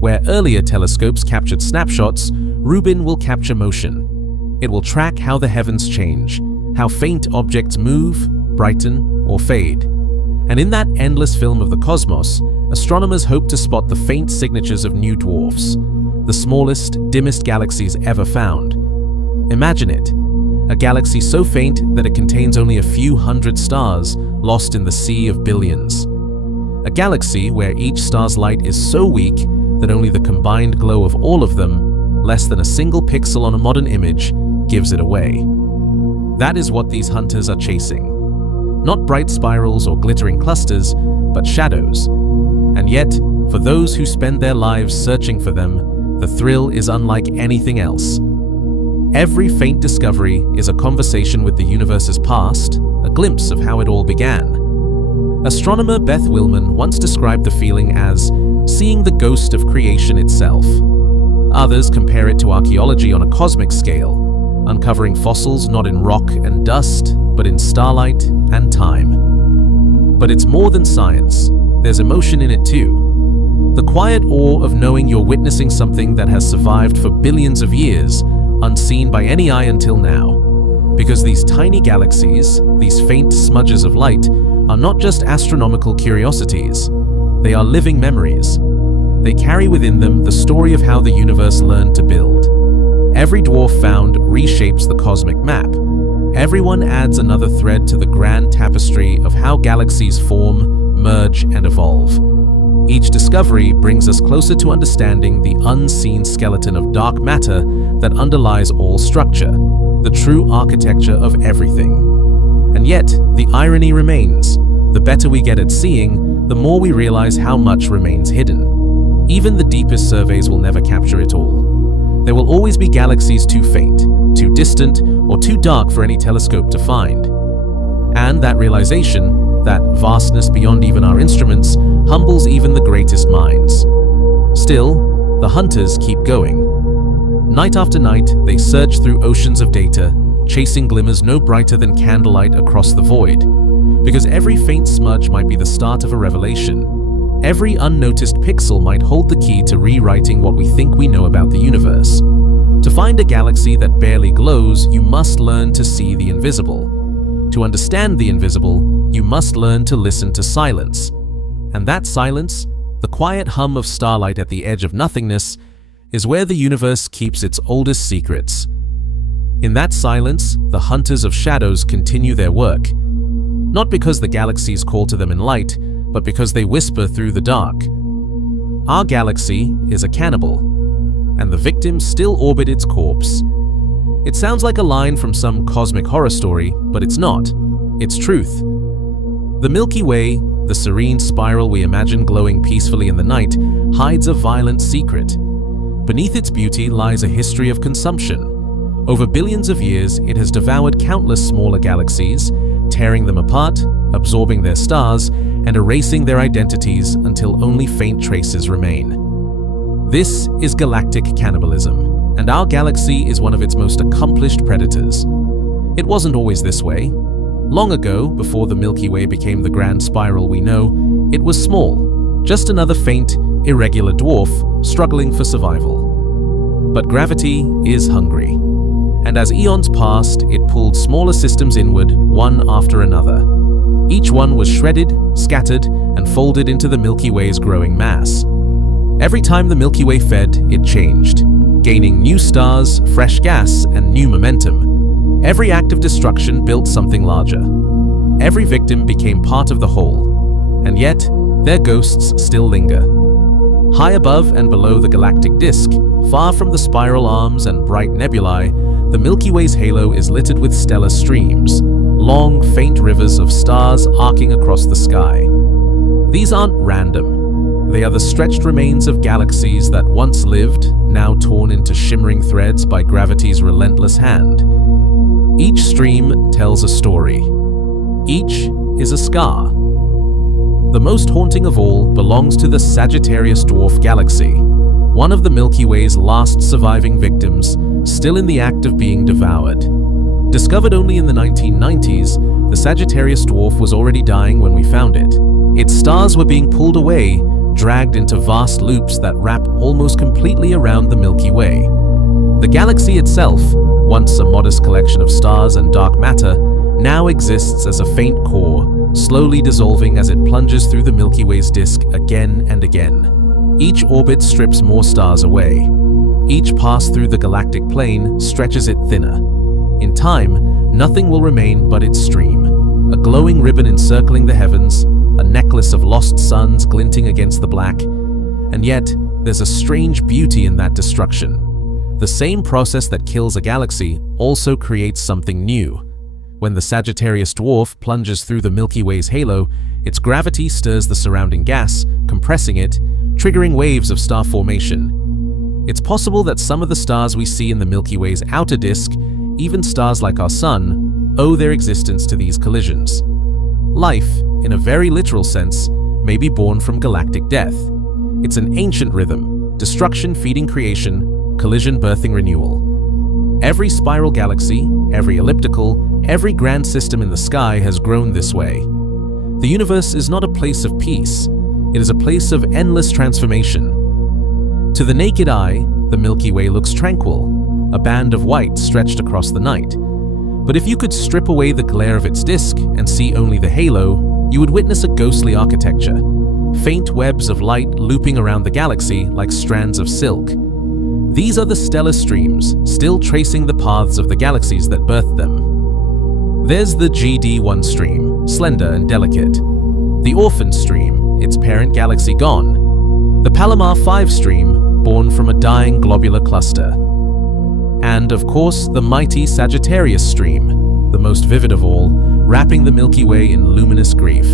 Where earlier telescopes captured snapshots, Rubin will capture motion. It will track how the heavens change, how faint objects move, brighten, or fade. And in that endless film of the cosmos, astronomers hope to spot the faint signatures of new dwarfs, the smallest, dimmest galaxies ever found. Imagine it, a galaxy so faint that it contains only a few hundred stars lost in the sea of billions. A galaxy where each star's light is so weak that only the combined glow of all of them, less than a single pixel on a modern image, gives it away. That is what these hunters are chasing. Not bright spirals or glittering clusters, but shadows. And yet, for those who spend their lives searching for them, the thrill is unlike anything else. Every faint discovery is a conversation with the universe's past, a glimpse of how it all began. Astronomer Beth Willman once described the feeling as seeing the ghost of creation itself. Others compare it to archaeology on a cosmic scale, uncovering fossils not in rock and dust, but in starlight and time. But it's more than science. There's emotion in it too. The quiet awe of knowing you're witnessing something that has survived for billions of years, unseen by any eye until now. Because these tiny galaxies, these faint smudges of light, are not just astronomical curiosities. They are living memories. They carry within them the story of how the universe learned to build. Every dwarf found reshapes the cosmic map. Everyone adds another thread to the grand tapestry of how galaxies form, merge, and evolve. Each discovery brings us closer to understanding the unseen skeleton of dark matter that underlies all structure, the true architecture of everything. And yet, the irony remains. The better we get at seeing, the more we realize how much remains hidden. Even the deepest surveys will never capture it all. There will always be galaxies too faint, too distant, or too dark for any telescope to find. And that realization, that vastness beyond even our instruments, humbles even the greatest minds. Still, the hunters keep going. Night after night, they search through oceans of data, chasing glimmers no brighter than candlelight across the void. Because every faint smudge might be the start of a revelation. Every unnoticed pixel might hold the key to rewriting what we think we know about the universe. To find a galaxy that barely glows, you must learn to see the invisible. To understand the invisible, you must learn to listen to silence. And that silence, the quiet hum of starlight at the edge of nothingness, is where the universe keeps its oldest secrets. In that silence, the hunters of shadows continue their work. Not because the galaxies call to them in light, but because they whisper through the dark. Our galaxy is a cannibal, and the victims still orbit its corpse. It sounds like a line from some cosmic horror story, but it's not. It's truth. The Milky Way, the serene spiral we imagine glowing peacefully in the night, hides a violent secret. Beneath its beauty lies a history of consumption. Over billions of years, it has devoured countless smaller galaxies, tearing them apart, absorbing their stars, and erasing their identities until only faint traces remain. This is galactic cannibalism, and our galaxy is one of its most accomplished predators. It wasn't always this way. Long ago, before the Milky Way became the grand spiral we know, it was small, just another faint, irregular dwarf struggling for survival. But gravity is hungry. And as eons passed, it pulled smaller systems inward, one after another. Each one was shredded, scattered, and folded into the Milky Way's growing mass. Every time the Milky Way fed, it changed, gaining new stars, fresh gas, and new momentum. Every act of destruction built something larger. Every victim became part of the whole. And yet, their ghosts still linger. High above and below the galactic disk, far from the spiral arms and bright nebulae, the Milky Way's halo is littered with stellar streams, long, faint rivers of stars arcing across the sky. These aren't random. They are the stretched remains of galaxies that once lived, now torn into shimmering threads by gravity's relentless hand. Each stream tells a story. Each is a scar. The most haunting of all belongs to the Sagittarius dwarf galaxy, one of the Milky Way's last surviving victims, still in the act of being devoured. Discovered only in the 1990s, the Sagittarius dwarf was already dying when we found it. Its stars were being pulled away, dragged into vast loops that wrap almost completely around the Milky Way. The galaxy itself, once a modest collection of stars and dark matter, now exists as a faint core, slowly dissolving as it plunges through the Milky Way's disk again and again. Each orbit strips more stars away. Each pass through the galactic plane stretches it thinner. In time, nothing will remain but its stream, a glowing ribbon encircling the heavens, a necklace of lost suns glinting against the black. And yet, there's a strange beauty in that destruction. The same process that kills a galaxy also creates something new. When the Sagittarius dwarf plunges through the Milky Way's halo, its gravity stirs the surrounding gas, compressing it, triggering waves of star formation. It's possible that some of the stars we see in the Milky Way's outer disk, even stars like our Sun, owe their existence to these collisions. Life, in a very literal sense, may be born from galactic death. It's an ancient rhythm, destruction feeding creation, collision birthing renewal. Every spiral galaxy, every elliptical, every grand system in the sky has grown this way. The universe is not a place of peace, it is a place of endless transformation. To the naked eye, the Milky Way looks tranquil, a band of white stretched across the night. But if you could strip away the glare of its disk and see only the halo, you would witness a ghostly architecture. Faint webs of light looping around the galaxy like strands of silk. These are the stellar streams, still tracing the paths of the galaxies that birthed them. There's the GD1 stream, slender and delicate. The Orphan stream, its parent galaxy gone. The Palomar 5 stream, born from a dying globular cluster. And, of course, the mighty Sagittarius stream, the most vivid of all, wrapping the Milky Way in luminous grief.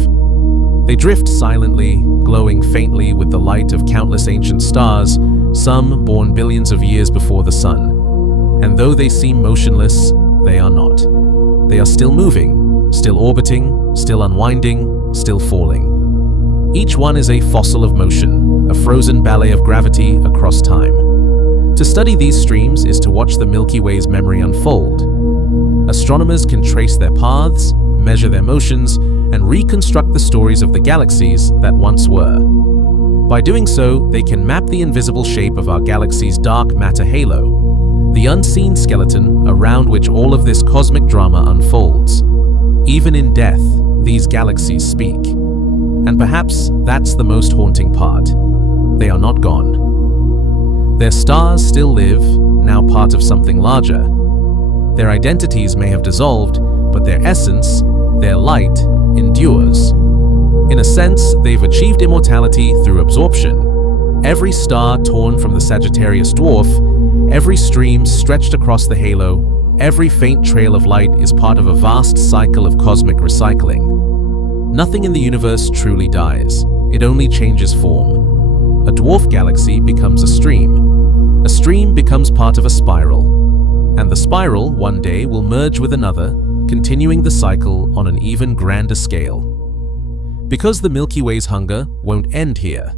They drift silently, glowing faintly with the light of countless ancient stars, some born billions of years before the Sun. And though they seem motionless, they are not. They are still moving, still orbiting, still unwinding, still falling. Each one is a fossil of motion, a frozen ballet of gravity across time. To study these streams is to watch the Milky Way's memory unfold. Astronomers can trace their paths, measure their motions, and reconstruct the stories of the galaxies that once were. By doing so, they can map the invisible shape of our galaxy's dark matter halo, the unseen skeleton around which all of this cosmic drama unfolds. Even in death, these galaxies speak. And perhaps that's the most haunting part. They are not gone. Their stars still live, now part of something larger. Their identities may have dissolved, but their essence, their light, endures. In a sense, they've achieved immortality through absorption. Every star torn from the Sagittarius dwarf, every stream stretched across the halo, every faint trail of light is part of a vast cycle of cosmic recycling. Nothing in the universe truly dies. It only changes form. A dwarf galaxy becomes a stream becomes part of a spiral, and the spiral one day will merge with another, continuing the cycle on an even grander scale. Because the Milky Way's hunger won't end here.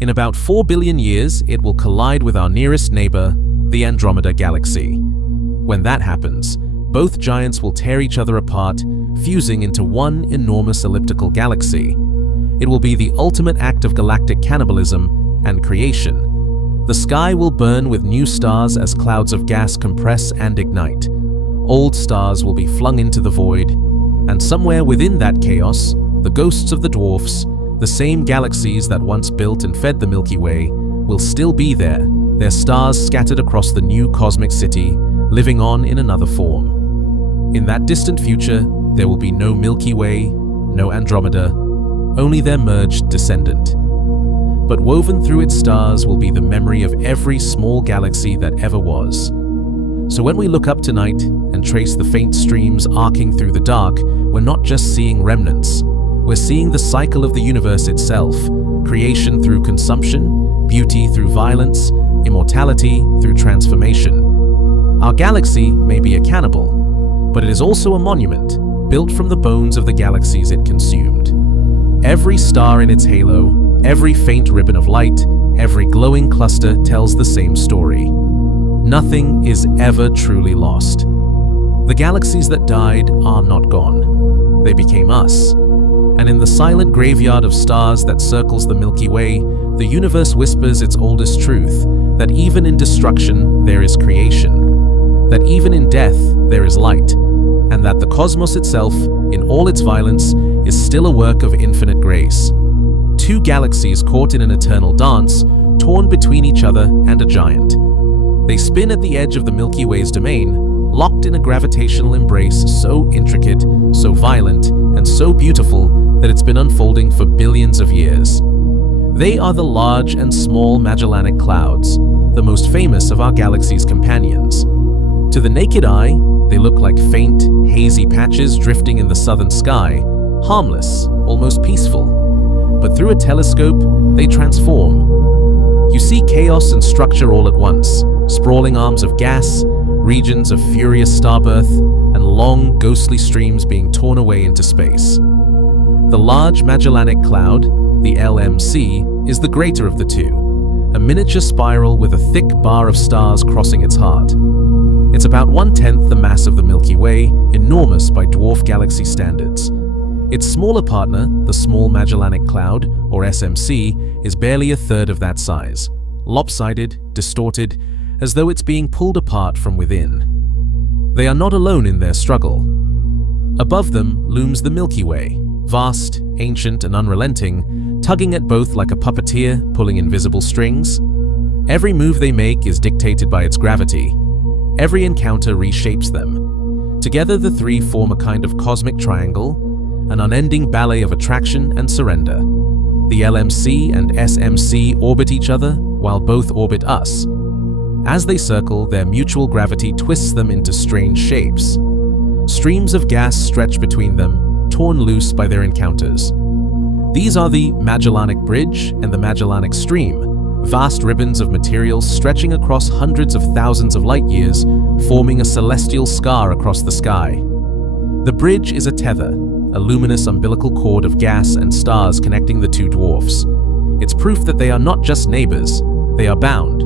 In about 4 billion years, it will collide with our nearest neighbor, the Andromeda galaxy. When that happens, both giants will tear each other apart, fusing into one enormous elliptical galaxy. It will be the ultimate act of galactic cannibalism and creation. The sky will burn with new stars as clouds of gas compress and ignite. Old stars will be flung into the void, and somewhere within that chaos, the ghosts of the dwarfs, the same galaxies that once built and fed the Milky Way, will still be there, their stars scattered across the new cosmic city, living on in another form. In that distant future, there will be no Milky Way, no Andromeda, only their merged descendant. But woven through its stars will be the memory of every small galaxy that ever was. So when we look up tonight and trace the faint streams arcing through the dark, we're not just seeing remnants. We're seeing the cycle of the universe itself, creation through consumption, beauty through violence, immortality through transformation. Our galaxy may be a cannibal, but it is also a monument, built from the bones of the galaxies it consumed. Every star in its halo, every faint ribbon of light, every glowing cluster tells the same story. Nothing is ever truly lost. The galaxies that died are not gone. They became us. And in the silent graveyard of stars that circles the Milky Way, the universe whispers its oldest truth, that even in destruction there is creation, that even in death there is light, and that the cosmos itself, in all its violence, is still a work of infinite grace. Two galaxies caught in an eternal dance, torn between each other and a giant. They spin at the edge of the Milky Way's domain, locked in a gravitational embrace so intricate, so violent, and so beautiful that it's been unfolding for billions of years. They are the Large and Small Magellanic Clouds, the most famous of our galaxy's companions. To the naked eye, they look like faint, hazy patches drifting in the southern sky, harmless, almost peaceful. But through a telescope, they transform. You see chaos and structure all at once, sprawling arms of gas, regions of furious starbirth, and long, ghostly streams being torn away into space. The Large Magellanic Cloud, the LMC, is the greater of the two, a miniature spiral with a thick bar of stars crossing its heart. It's about 1/10 the mass of the Milky Way, enormous by dwarf galaxy standards. Its smaller partner, the Small Magellanic Cloud, or SMC, is barely a third of that size, lopsided, distorted, as though it's being pulled apart from within. They are not alone in their struggle. Above them looms the Milky Way, vast, ancient, and unrelenting, tugging at both like a puppeteer pulling invisible strings. Every move they make is dictated by its gravity. Every encounter reshapes them. Together, the three form a kind of cosmic triangle, an unending ballet of attraction and surrender. The LMC and SMC orbit each other, while both orbit us. As they circle, their mutual gravity twists them into strange shapes. Streams of gas stretch between them, torn loose by their encounters. These are the Magellanic Bridge and the Magellanic Stream, vast ribbons of material stretching across hundreds of thousands of light years, forming a celestial scar across the sky. The bridge is a tether, a luminous umbilical cord of gas and stars connecting the two dwarfs. It's proof that they are not just neighbors, they are bound.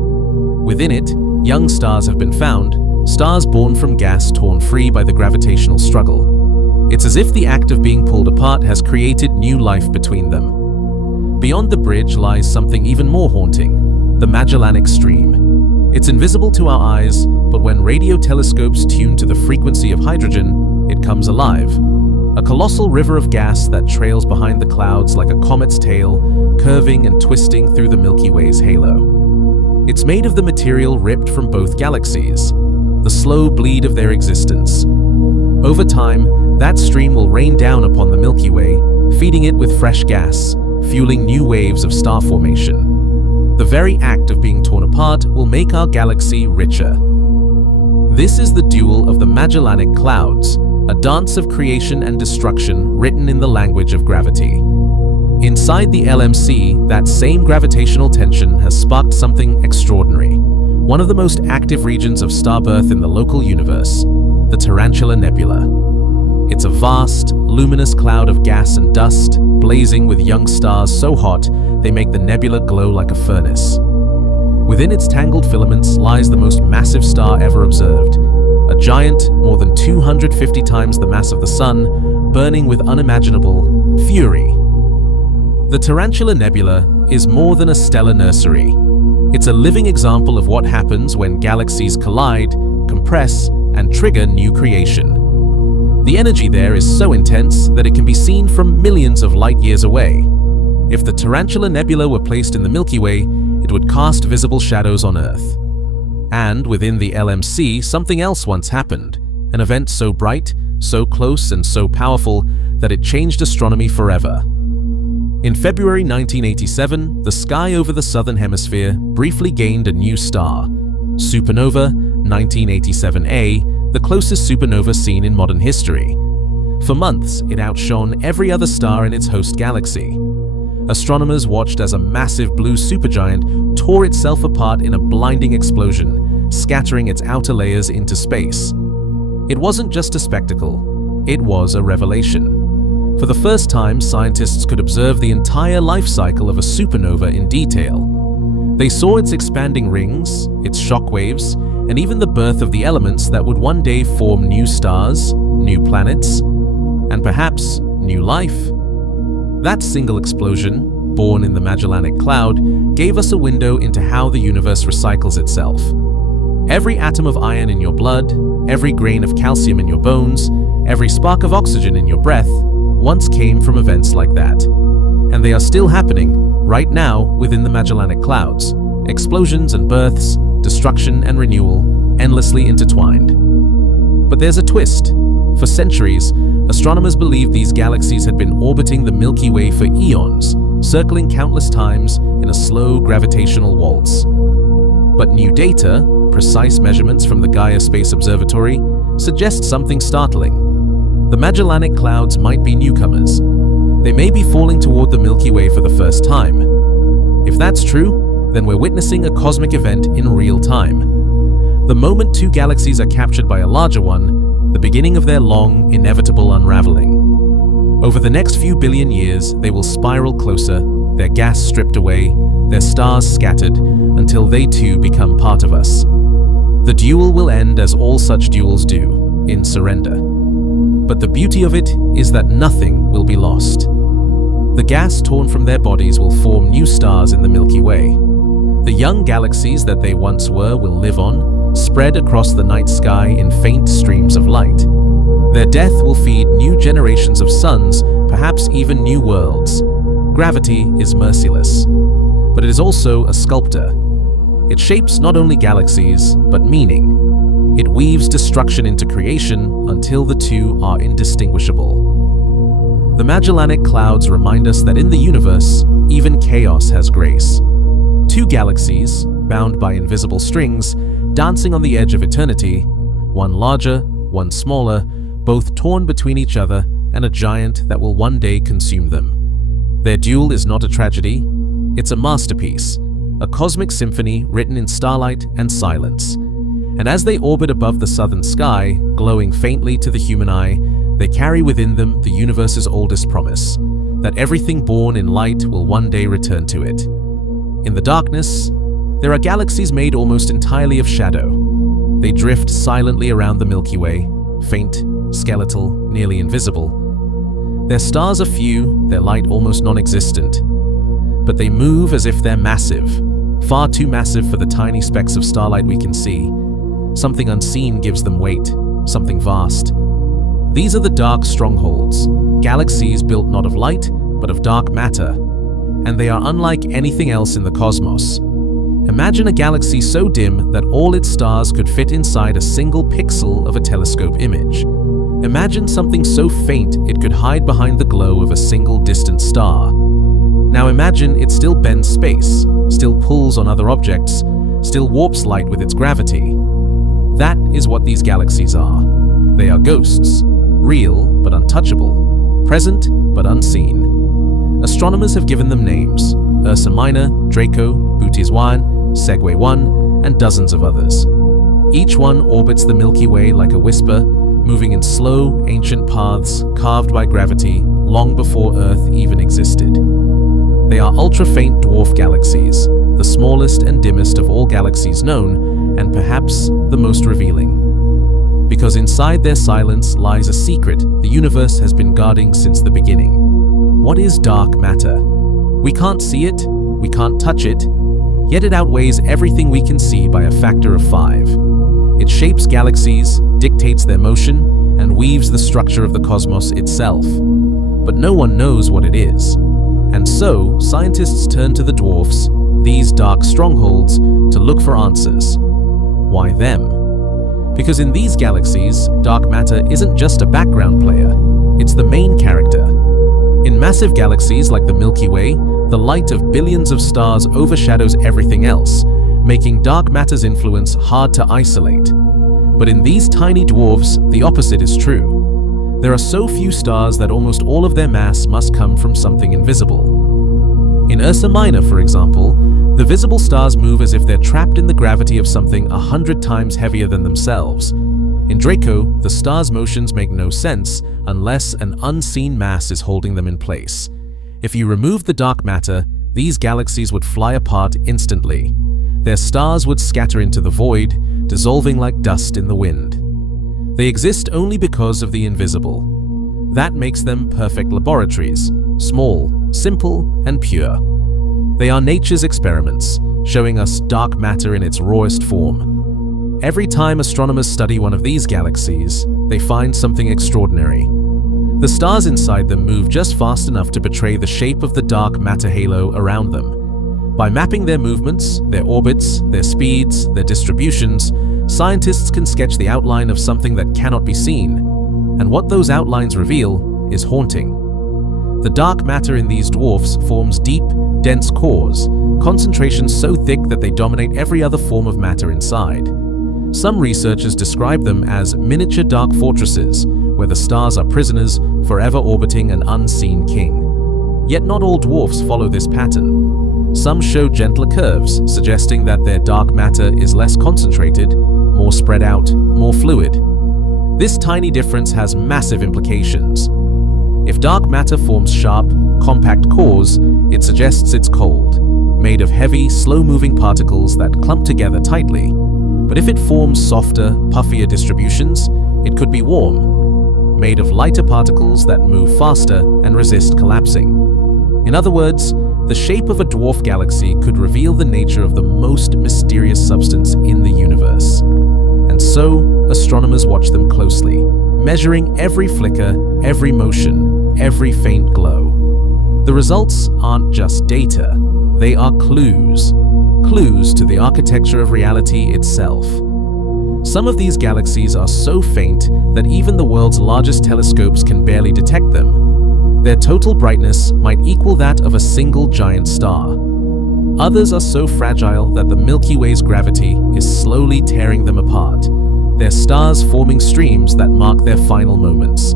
Within it, young stars have been found, stars born from gas torn free by the gravitational struggle. It's as if the act of being pulled apart has created new life between them. Beyond the bridge lies something even more haunting, the Magellanic Stream. It's invisible to our eyes, but when radio telescopes tune to the frequency of hydrogen, it comes alive. A colossal river of gas that trails behind the clouds like a comet's tail, curving and twisting through the Milky Way's halo. It's made of the material ripped from both galaxies, the slow bleed of their existence. Over time, that stream will rain down upon the Milky Way, feeding it with fresh gas, fueling new waves of star formation. The very act of being torn apart will make our galaxy richer. This is the duel of the Magellanic Clouds, a dance of creation and destruction written in the language of gravity. Inside the LMC, that same gravitational tension has sparked something extraordinary. One of the most active regions of starbirth in the local universe, the Tarantula Nebula. It's a vast, luminous cloud of gas and dust, blazing with young stars so hot they make the nebula glow like a furnace. Within its tangled filaments lies the most massive star ever observed, a giant more than 250 times the mass of the Sun, burning with unimaginable fury. The Tarantula Nebula is more than a stellar nursery. It's a living example of what happens when galaxies collide, compress, and trigger new creation. The energy there is so intense that it can be seen from millions of light years away. If the Tarantula Nebula were placed in the Milky Way, it would cast visible shadows on Earth. And within the LMC, something else once happened, an event so bright, so close, and so powerful that it changed astronomy forever. In February 1987, the sky over the southern hemisphere briefly gained a new star, supernova 1987A, the closest supernova seen in modern history. For months, it outshone every other star in its host galaxy. Astronomers watched as a massive blue supergiant tore itself apart in a blinding explosion, scattering its outer layers into space. It wasn't just a spectacle, it was a revelation. For the first time, scientists could observe the entire life cycle of a supernova in detail. They saw its expanding rings, its shock waves, and even the birth of the elements that would one day form new stars, new planets, and perhaps new life. That single explosion, born in the Magellanic Cloud, gave us a window into how the universe recycles itself. Every atom of iron in your blood, every grain of calcium in your bones, every spark of oxygen in your breath, once came from events like that. And they are still happening, right now, within the Magellanic Clouds. Explosions and births, destruction and renewal, endlessly intertwined. But there's a twist. For centuries, astronomers believed these galaxies had been orbiting the Milky Way for eons, circling countless times in a slow gravitational waltz. But new data, precise measurements from the Gaia Space Observatory, suggest something startling. The Magellanic Clouds might be newcomers. They may be falling toward the Milky Way for the first time. If that's true, then we're witnessing a cosmic event in real time. The moment two galaxies are captured by a larger one, the beginning of their long, inevitable unraveling. Over the next few billion years, they will spiral closer, their gas stripped away, their stars scattered, until they too become part of us. The duel will end as all such duels do, in surrender. But the beauty of it is that nothing will be lost. The gas torn from their bodies will form new stars in the Milky Way. The young galaxies that they once were will live on, spread across the night sky in faint streams of light. Their death will feed new generations of suns, perhaps even new worlds. Gravity is merciless, but it is also a sculptor. It shapes not only galaxies, but meaning. It weaves destruction into creation until the two are indistinguishable. The Magellanic Clouds remind us that in the universe, even chaos has grace. Two galaxies, bound by invisible strings, dancing on the edge of eternity, one larger, one smaller, both torn between each other and a giant that will one day consume them. Their duel is not a tragedy, it's a masterpiece, a cosmic symphony written in starlight and silence. And as they orbit above the southern sky, glowing faintly to the human eye, they carry within them the universe's oldest promise, that everything born in light will one day return to it. In the darkness, there are galaxies made almost entirely of shadow. They drift silently around the Milky Way, faint, skeletal, nearly invisible. Their stars are few, their light almost non-existent. But they move as if they're massive, far too massive for the tiny specks of starlight we can see. Something unseen gives them weight, something vast. These are the dark strongholds, galaxies built not of light, but of dark matter. And they are unlike anything else in the cosmos. Imagine a galaxy so dim that all its stars could fit inside a single pixel of a telescope image. Imagine something so faint it could hide behind the glow of a single distant star. Now imagine it still bends space, still pulls on other objects, still warps light with its gravity. That is what these galaxies are. They are ghosts, real but untouchable, present but unseen. Astronomers have given them names: Ursa Minor, Draco, Bootes 1, Segway 1, and dozens of others. Each one orbits the Milky Way like a whisper, moving in slow, ancient paths carved by gravity long before Earth even existed. They are ultra-faint dwarf galaxies, the smallest and dimmest of all galaxies known, and perhaps the most revealing. Because inside their silence lies a secret the universe has been guarding since the beginning. What is dark matter? We can't see it, we can't touch it, yet it outweighs everything we can see by a factor of 5. It shapes galaxies, dictates their motion, and weaves the structure of the cosmos itself. But no one knows what it is. And so, scientists turn to the dwarfs, these dark strongholds, to look for answers. Why them? Because in these galaxies, dark matter isn't just a background player, it's the main character. In massive galaxies like the Milky Way, the light of billions of stars overshadows everything else, making dark matter's influence hard to isolate. But in these tiny dwarfs, the opposite is true. There are so few stars that almost all of their mass must come from something invisible. In Ursa Minor, for example, the visible stars move as if they're trapped in the gravity of something 100 times heavier than themselves. In Draco, the stars' motions make no sense unless an unseen mass is holding them in place. If you remove the dark matter, these galaxies would fly apart instantly. Their stars would scatter into the void, dissolving like dust in the wind. They exist only because of the invisible. That makes them perfect laboratories, small, simple, and pure. They are nature's experiments, showing us dark matter in its rawest form. Every time astronomers study one of these galaxies, they find something extraordinary. The stars inside them move just fast enough to betray the shape of the dark matter halo around them. By mapping their movements, their orbits, their speeds, their distributions, Scientists can sketch the outline of something that cannot be seen, and what those outlines reveal is haunting. The dark matter in these dwarfs forms deep, dense cores, concentrations so thick that they dominate every other form of matter inside. Some researchers describe them as miniature dark fortresses, where the stars are prisoners, forever orbiting an unseen king. Yet not all dwarfs follow this pattern. Some show gentler curves, suggesting that their dark matter is less concentrated, more spread out, more fluid. This tiny difference has massive implications. If dark matter forms sharp, compact cores, it suggests it's cold, made of heavy, slow-moving particles that clump together tightly. But if it forms softer, puffier distributions, it could be warm, made of lighter particles that move faster and resist collapsing. In other words, the shape of a dwarf galaxy could reveal the nature of the most mysterious substance in the universe. And so, astronomers watch them closely, measuring every flicker, every motion, every faint glow. The results aren't just data, they are clues. Clues to the architecture of reality itself. Some of these galaxies are so faint that even the world's largest telescopes can barely detect them. Their total brightness might equal that of a single giant star. Others are so fragile that the Milky Way's gravity is slowly tearing them apart, their stars forming streams that mark their final moments.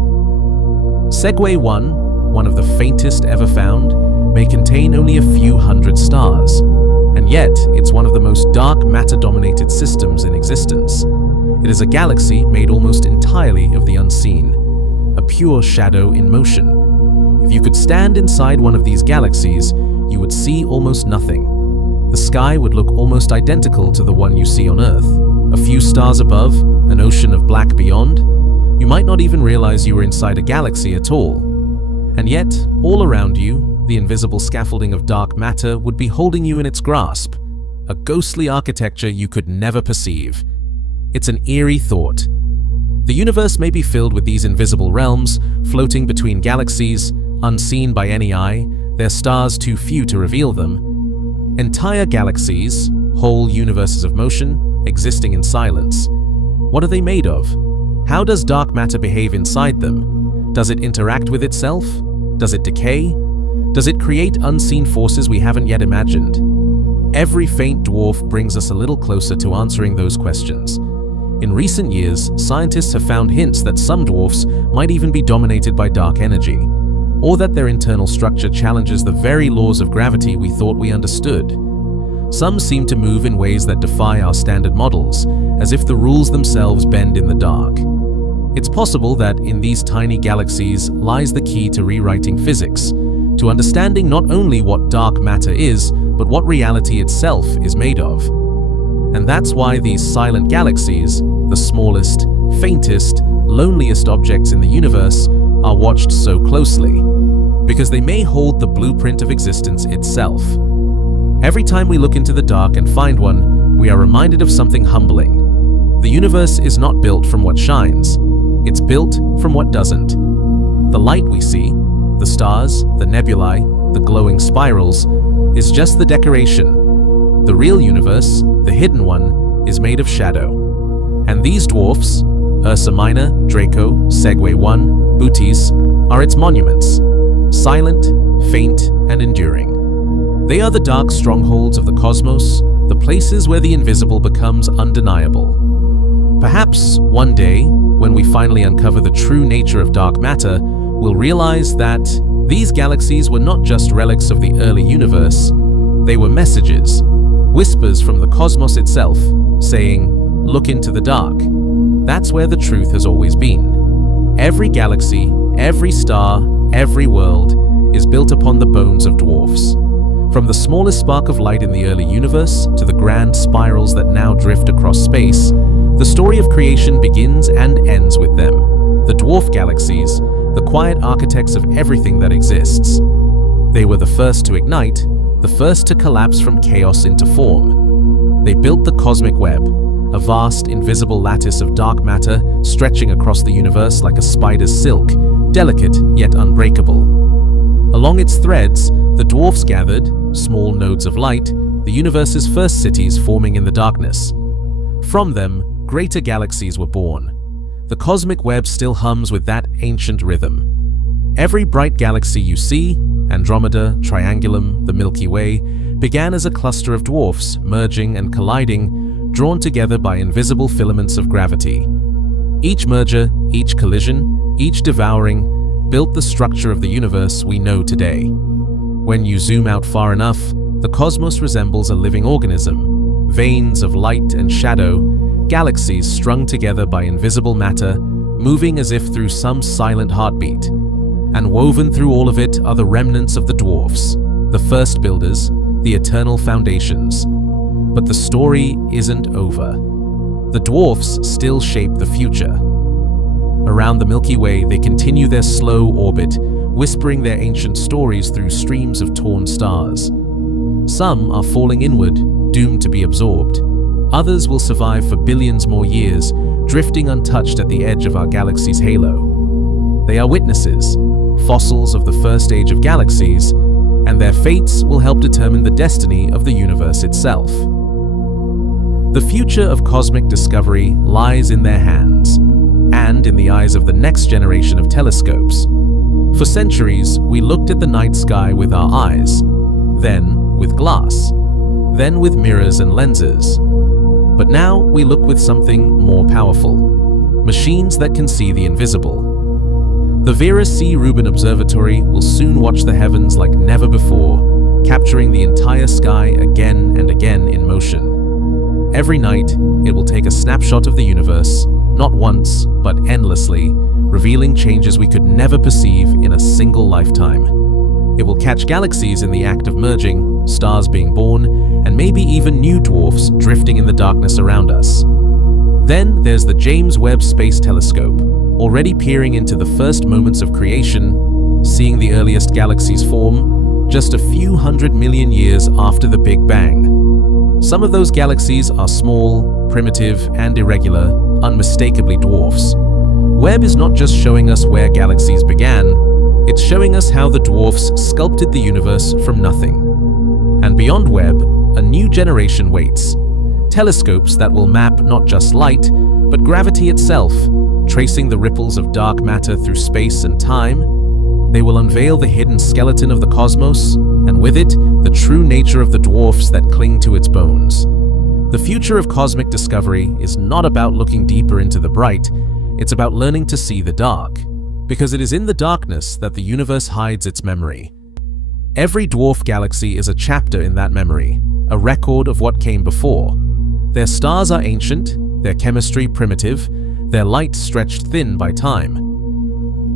Segway 1, one of the faintest ever found, may contain only a few hundred stars. And yet, it's one of the most dark matter-dominated systems in existence. It is a galaxy made almost entirely of the unseen, a pure shadow in motion. If you could stand inside one of these galaxies, you would see almost nothing. The sky would look almost identical to the one you see on Earth. A few stars above, an ocean of black beyond. You might not even realize you were inside a galaxy at all. And yet, all around you, the invisible scaffolding of dark matter would be holding you in its grasp, a ghostly architecture you could never perceive. It's an eerie thought. The universe may be filled with these invisible realms, floating between galaxies, unseen by any eye, their stars too few to reveal them. Entire galaxies, whole universes of motion, existing in silence. What are they made of? How does dark matter behave inside them? Does it interact with itself? Does it decay? Does it create unseen forces we haven't yet imagined? Every faint dwarf brings us a little closer to answering those questions. In recent years, scientists have found hints that some dwarfs might even be dominated by dark energy, or that their internal structure challenges the very laws of gravity we thought we understood. Some seem to move in ways that defy our standard models, as if the rules themselves bend in the dark. It's possible that in these tiny galaxies lies the key to rewriting physics, to understanding not only what dark matter is, but what reality itself is made of. And that's why these silent galaxies, the smallest, faintest, loneliest objects in the universe, are watched so closely, because they may hold the blueprint of existence itself. Every time we look into the dark and find one, we are reminded of something humbling. The universe is not built from what shines, it's built from what doesn't. The light we see, the stars, the nebulae, the glowing spirals, is just the decoration. The real universe, the hidden one, is made of shadow. And these dwarfs, Ursa Minor, Draco, Segway 1, Bootes, are its monuments, silent, faint, and enduring. They are the dark strongholds of the cosmos, the places where the invisible becomes undeniable. Perhaps one day, when we finally uncover the true nature of dark matter, we'll realize that these galaxies were not just relics of the early universe, they were messages, whispers from the cosmos itself, saying, "Look into the dark." That's where the truth has always been. Every galaxy, every star, every world is built upon the bones of dwarfs. From the smallest spark of light in the early universe to the grand spirals that now drift across space, the story of creation begins and ends with them. The dwarf galaxies, the quiet architects of everything that exists. They were the first to ignite, the first to collapse from chaos into form. They built the cosmic web, a vast, invisible lattice of dark matter stretching across the universe like a spider's silk, delicate yet unbreakable. Along its threads, the dwarfs gathered, small nodes of light, the universe's first cities forming in the darkness. From them greater galaxies were born. The cosmic web still hums with that ancient rhythm. Every bright galaxy you see, Andromeda, Triangulum, the Milky Way, began as a cluster of dwarfs merging and colliding, drawn together by invisible filaments of gravity. Each merger, each collision, each devouring, built the structure of the universe we know today. When you zoom out far enough, the cosmos resembles a living organism. Veins of light and shadow, galaxies strung together by invisible matter, moving as if through some silent heartbeat. And woven through all of it are the remnants of the dwarfs, the first builders, the eternal foundations. But the story isn't over. The dwarfs still shape the future. Around the Milky Way, they continue their slow orbit, whispering their ancient stories through streams of torn stars. Some are falling inward, doomed to be absorbed. Others will survive for billions more years, drifting untouched at the edge of our galaxy's halo. They are witnesses, fossils of the first age of galaxies, and their fates will help determine the destiny of the universe itself. The future of cosmic discovery lies in their hands, and in the eyes of the next generation of telescopes. For centuries, we looked at the night sky with our eyes, then with glass, then with mirrors and lenses. But now we look with something more powerful, machines that can see the invisible. The Vera C. Rubin Observatory will soon watch the heavens like never before, capturing the entire sky again and again in motion. Every night, it will take a snapshot of the universe, not once, but endlessly, revealing changes we could never perceive in a single lifetime. It will catch galaxies in the act of merging, stars being born, and maybe even new dwarfs drifting in the darkness around us. Then there's the James Webb Space Telescope, already peering into the first moments of creation, seeing the earliest galaxies form just a few 100 million years after the Big Bang. Some of those galaxies are small, primitive, and irregular, unmistakably dwarfs. Webb is not just showing us where galaxies began, it's showing us how the dwarfs sculpted the universe from nothing. And beyond Webb, a new generation waits. Telescopes that will map not just light, but gravity itself, tracing the ripples of dark matter through space and time. They will unveil the hidden skeleton of the cosmos, and with it, the true nature of the dwarfs that cling to its bones. The future of cosmic discovery is not about looking deeper into the bright, it's about learning to see the dark. Because it is in the darkness that the universe hides its memory. Every dwarf galaxy is a chapter in that memory, a record of what came before. Their stars are ancient, their chemistry primitive, their light stretched thin by time.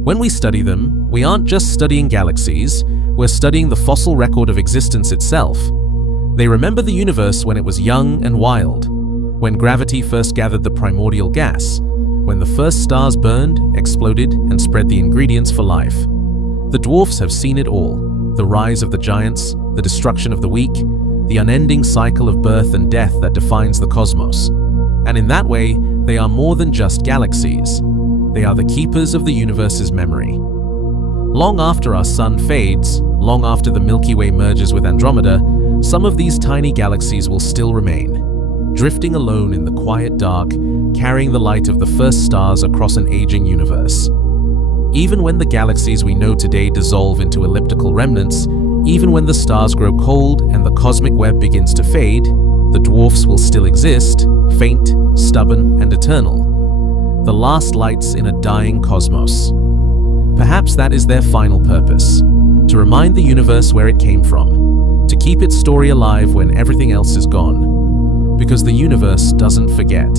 When we study them, we aren't just studying galaxies, we're studying the fossil record of existence itself. They remember the universe when it was young and wild, when gravity first gathered the primordial gas, when the first stars burned, exploded, and spread the ingredients for life. The dwarfs have seen it all, the rise of the giants, the destruction of the weak, the unending cycle of birth and death that defines the cosmos. And in that way, they are more than just galaxies. They are the keepers of the universe's memory. Long after our sun fades, long after the Milky Way merges with Andromeda, some of these tiny galaxies will still remain, drifting alone in the quiet dark, carrying the light of the first stars across an aging universe. Even when the galaxies we know today dissolve into elliptical remnants, even when the stars grow cold and the cosmic web begins to fade, the dwarfs will still exist, faint, stubborn, and eternal. The last lights in a dying cosmos. Perhaps that is their final purpose, to remind the universe where it came from, to keep its story alive when everything else is gone. Because the universe doesn't forget,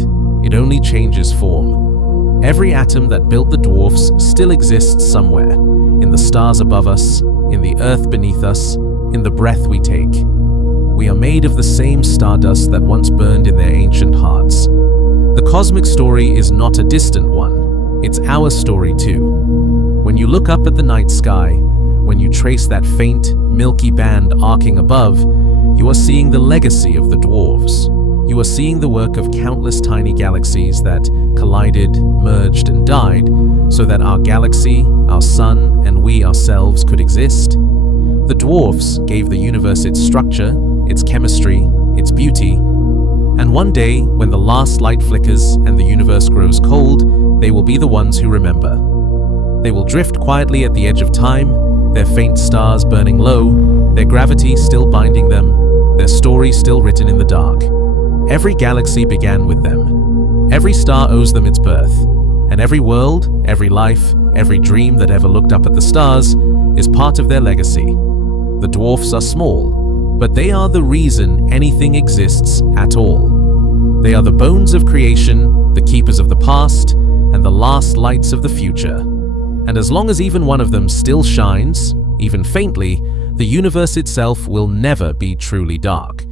it only changes form. Every atom that built the dwarfs still exists somewhere, in the stars above us, in the earth beneath us, in the breath we take. We are made of the same stardust that once burned in their ancient hearts. The cosmic story is not a distant one, it's our story too. When you look up at the night sky, when you trace that faint, milky band arcing above, you are seeing the legacy of the dwarfs. You are seeing the work of countless tiny galaxies that collided, merged, and died so that our galaxy, our sun, and we ourselves could exist. The dwarfs gave the universe its structure, its chemistry, its beauty, And one day, when the last light flickers and the universe grows cold, they will be the ones who remember. They will drift quietly at the edge of time, their faint stars burning low, their gravity still binding them, their story still written in the dark. Every galaxy began with them. Every star owes them its birth. And every world, every life, every dream that ever looked up at the stars is part of their legacy. The dwarfs are small, but they are the reason anything exists at all. They are the bones of creation, the keepers of the past, and the last lights of the future. And as long as even one of them still shines, even faintly, the universe itself will never be truly dark.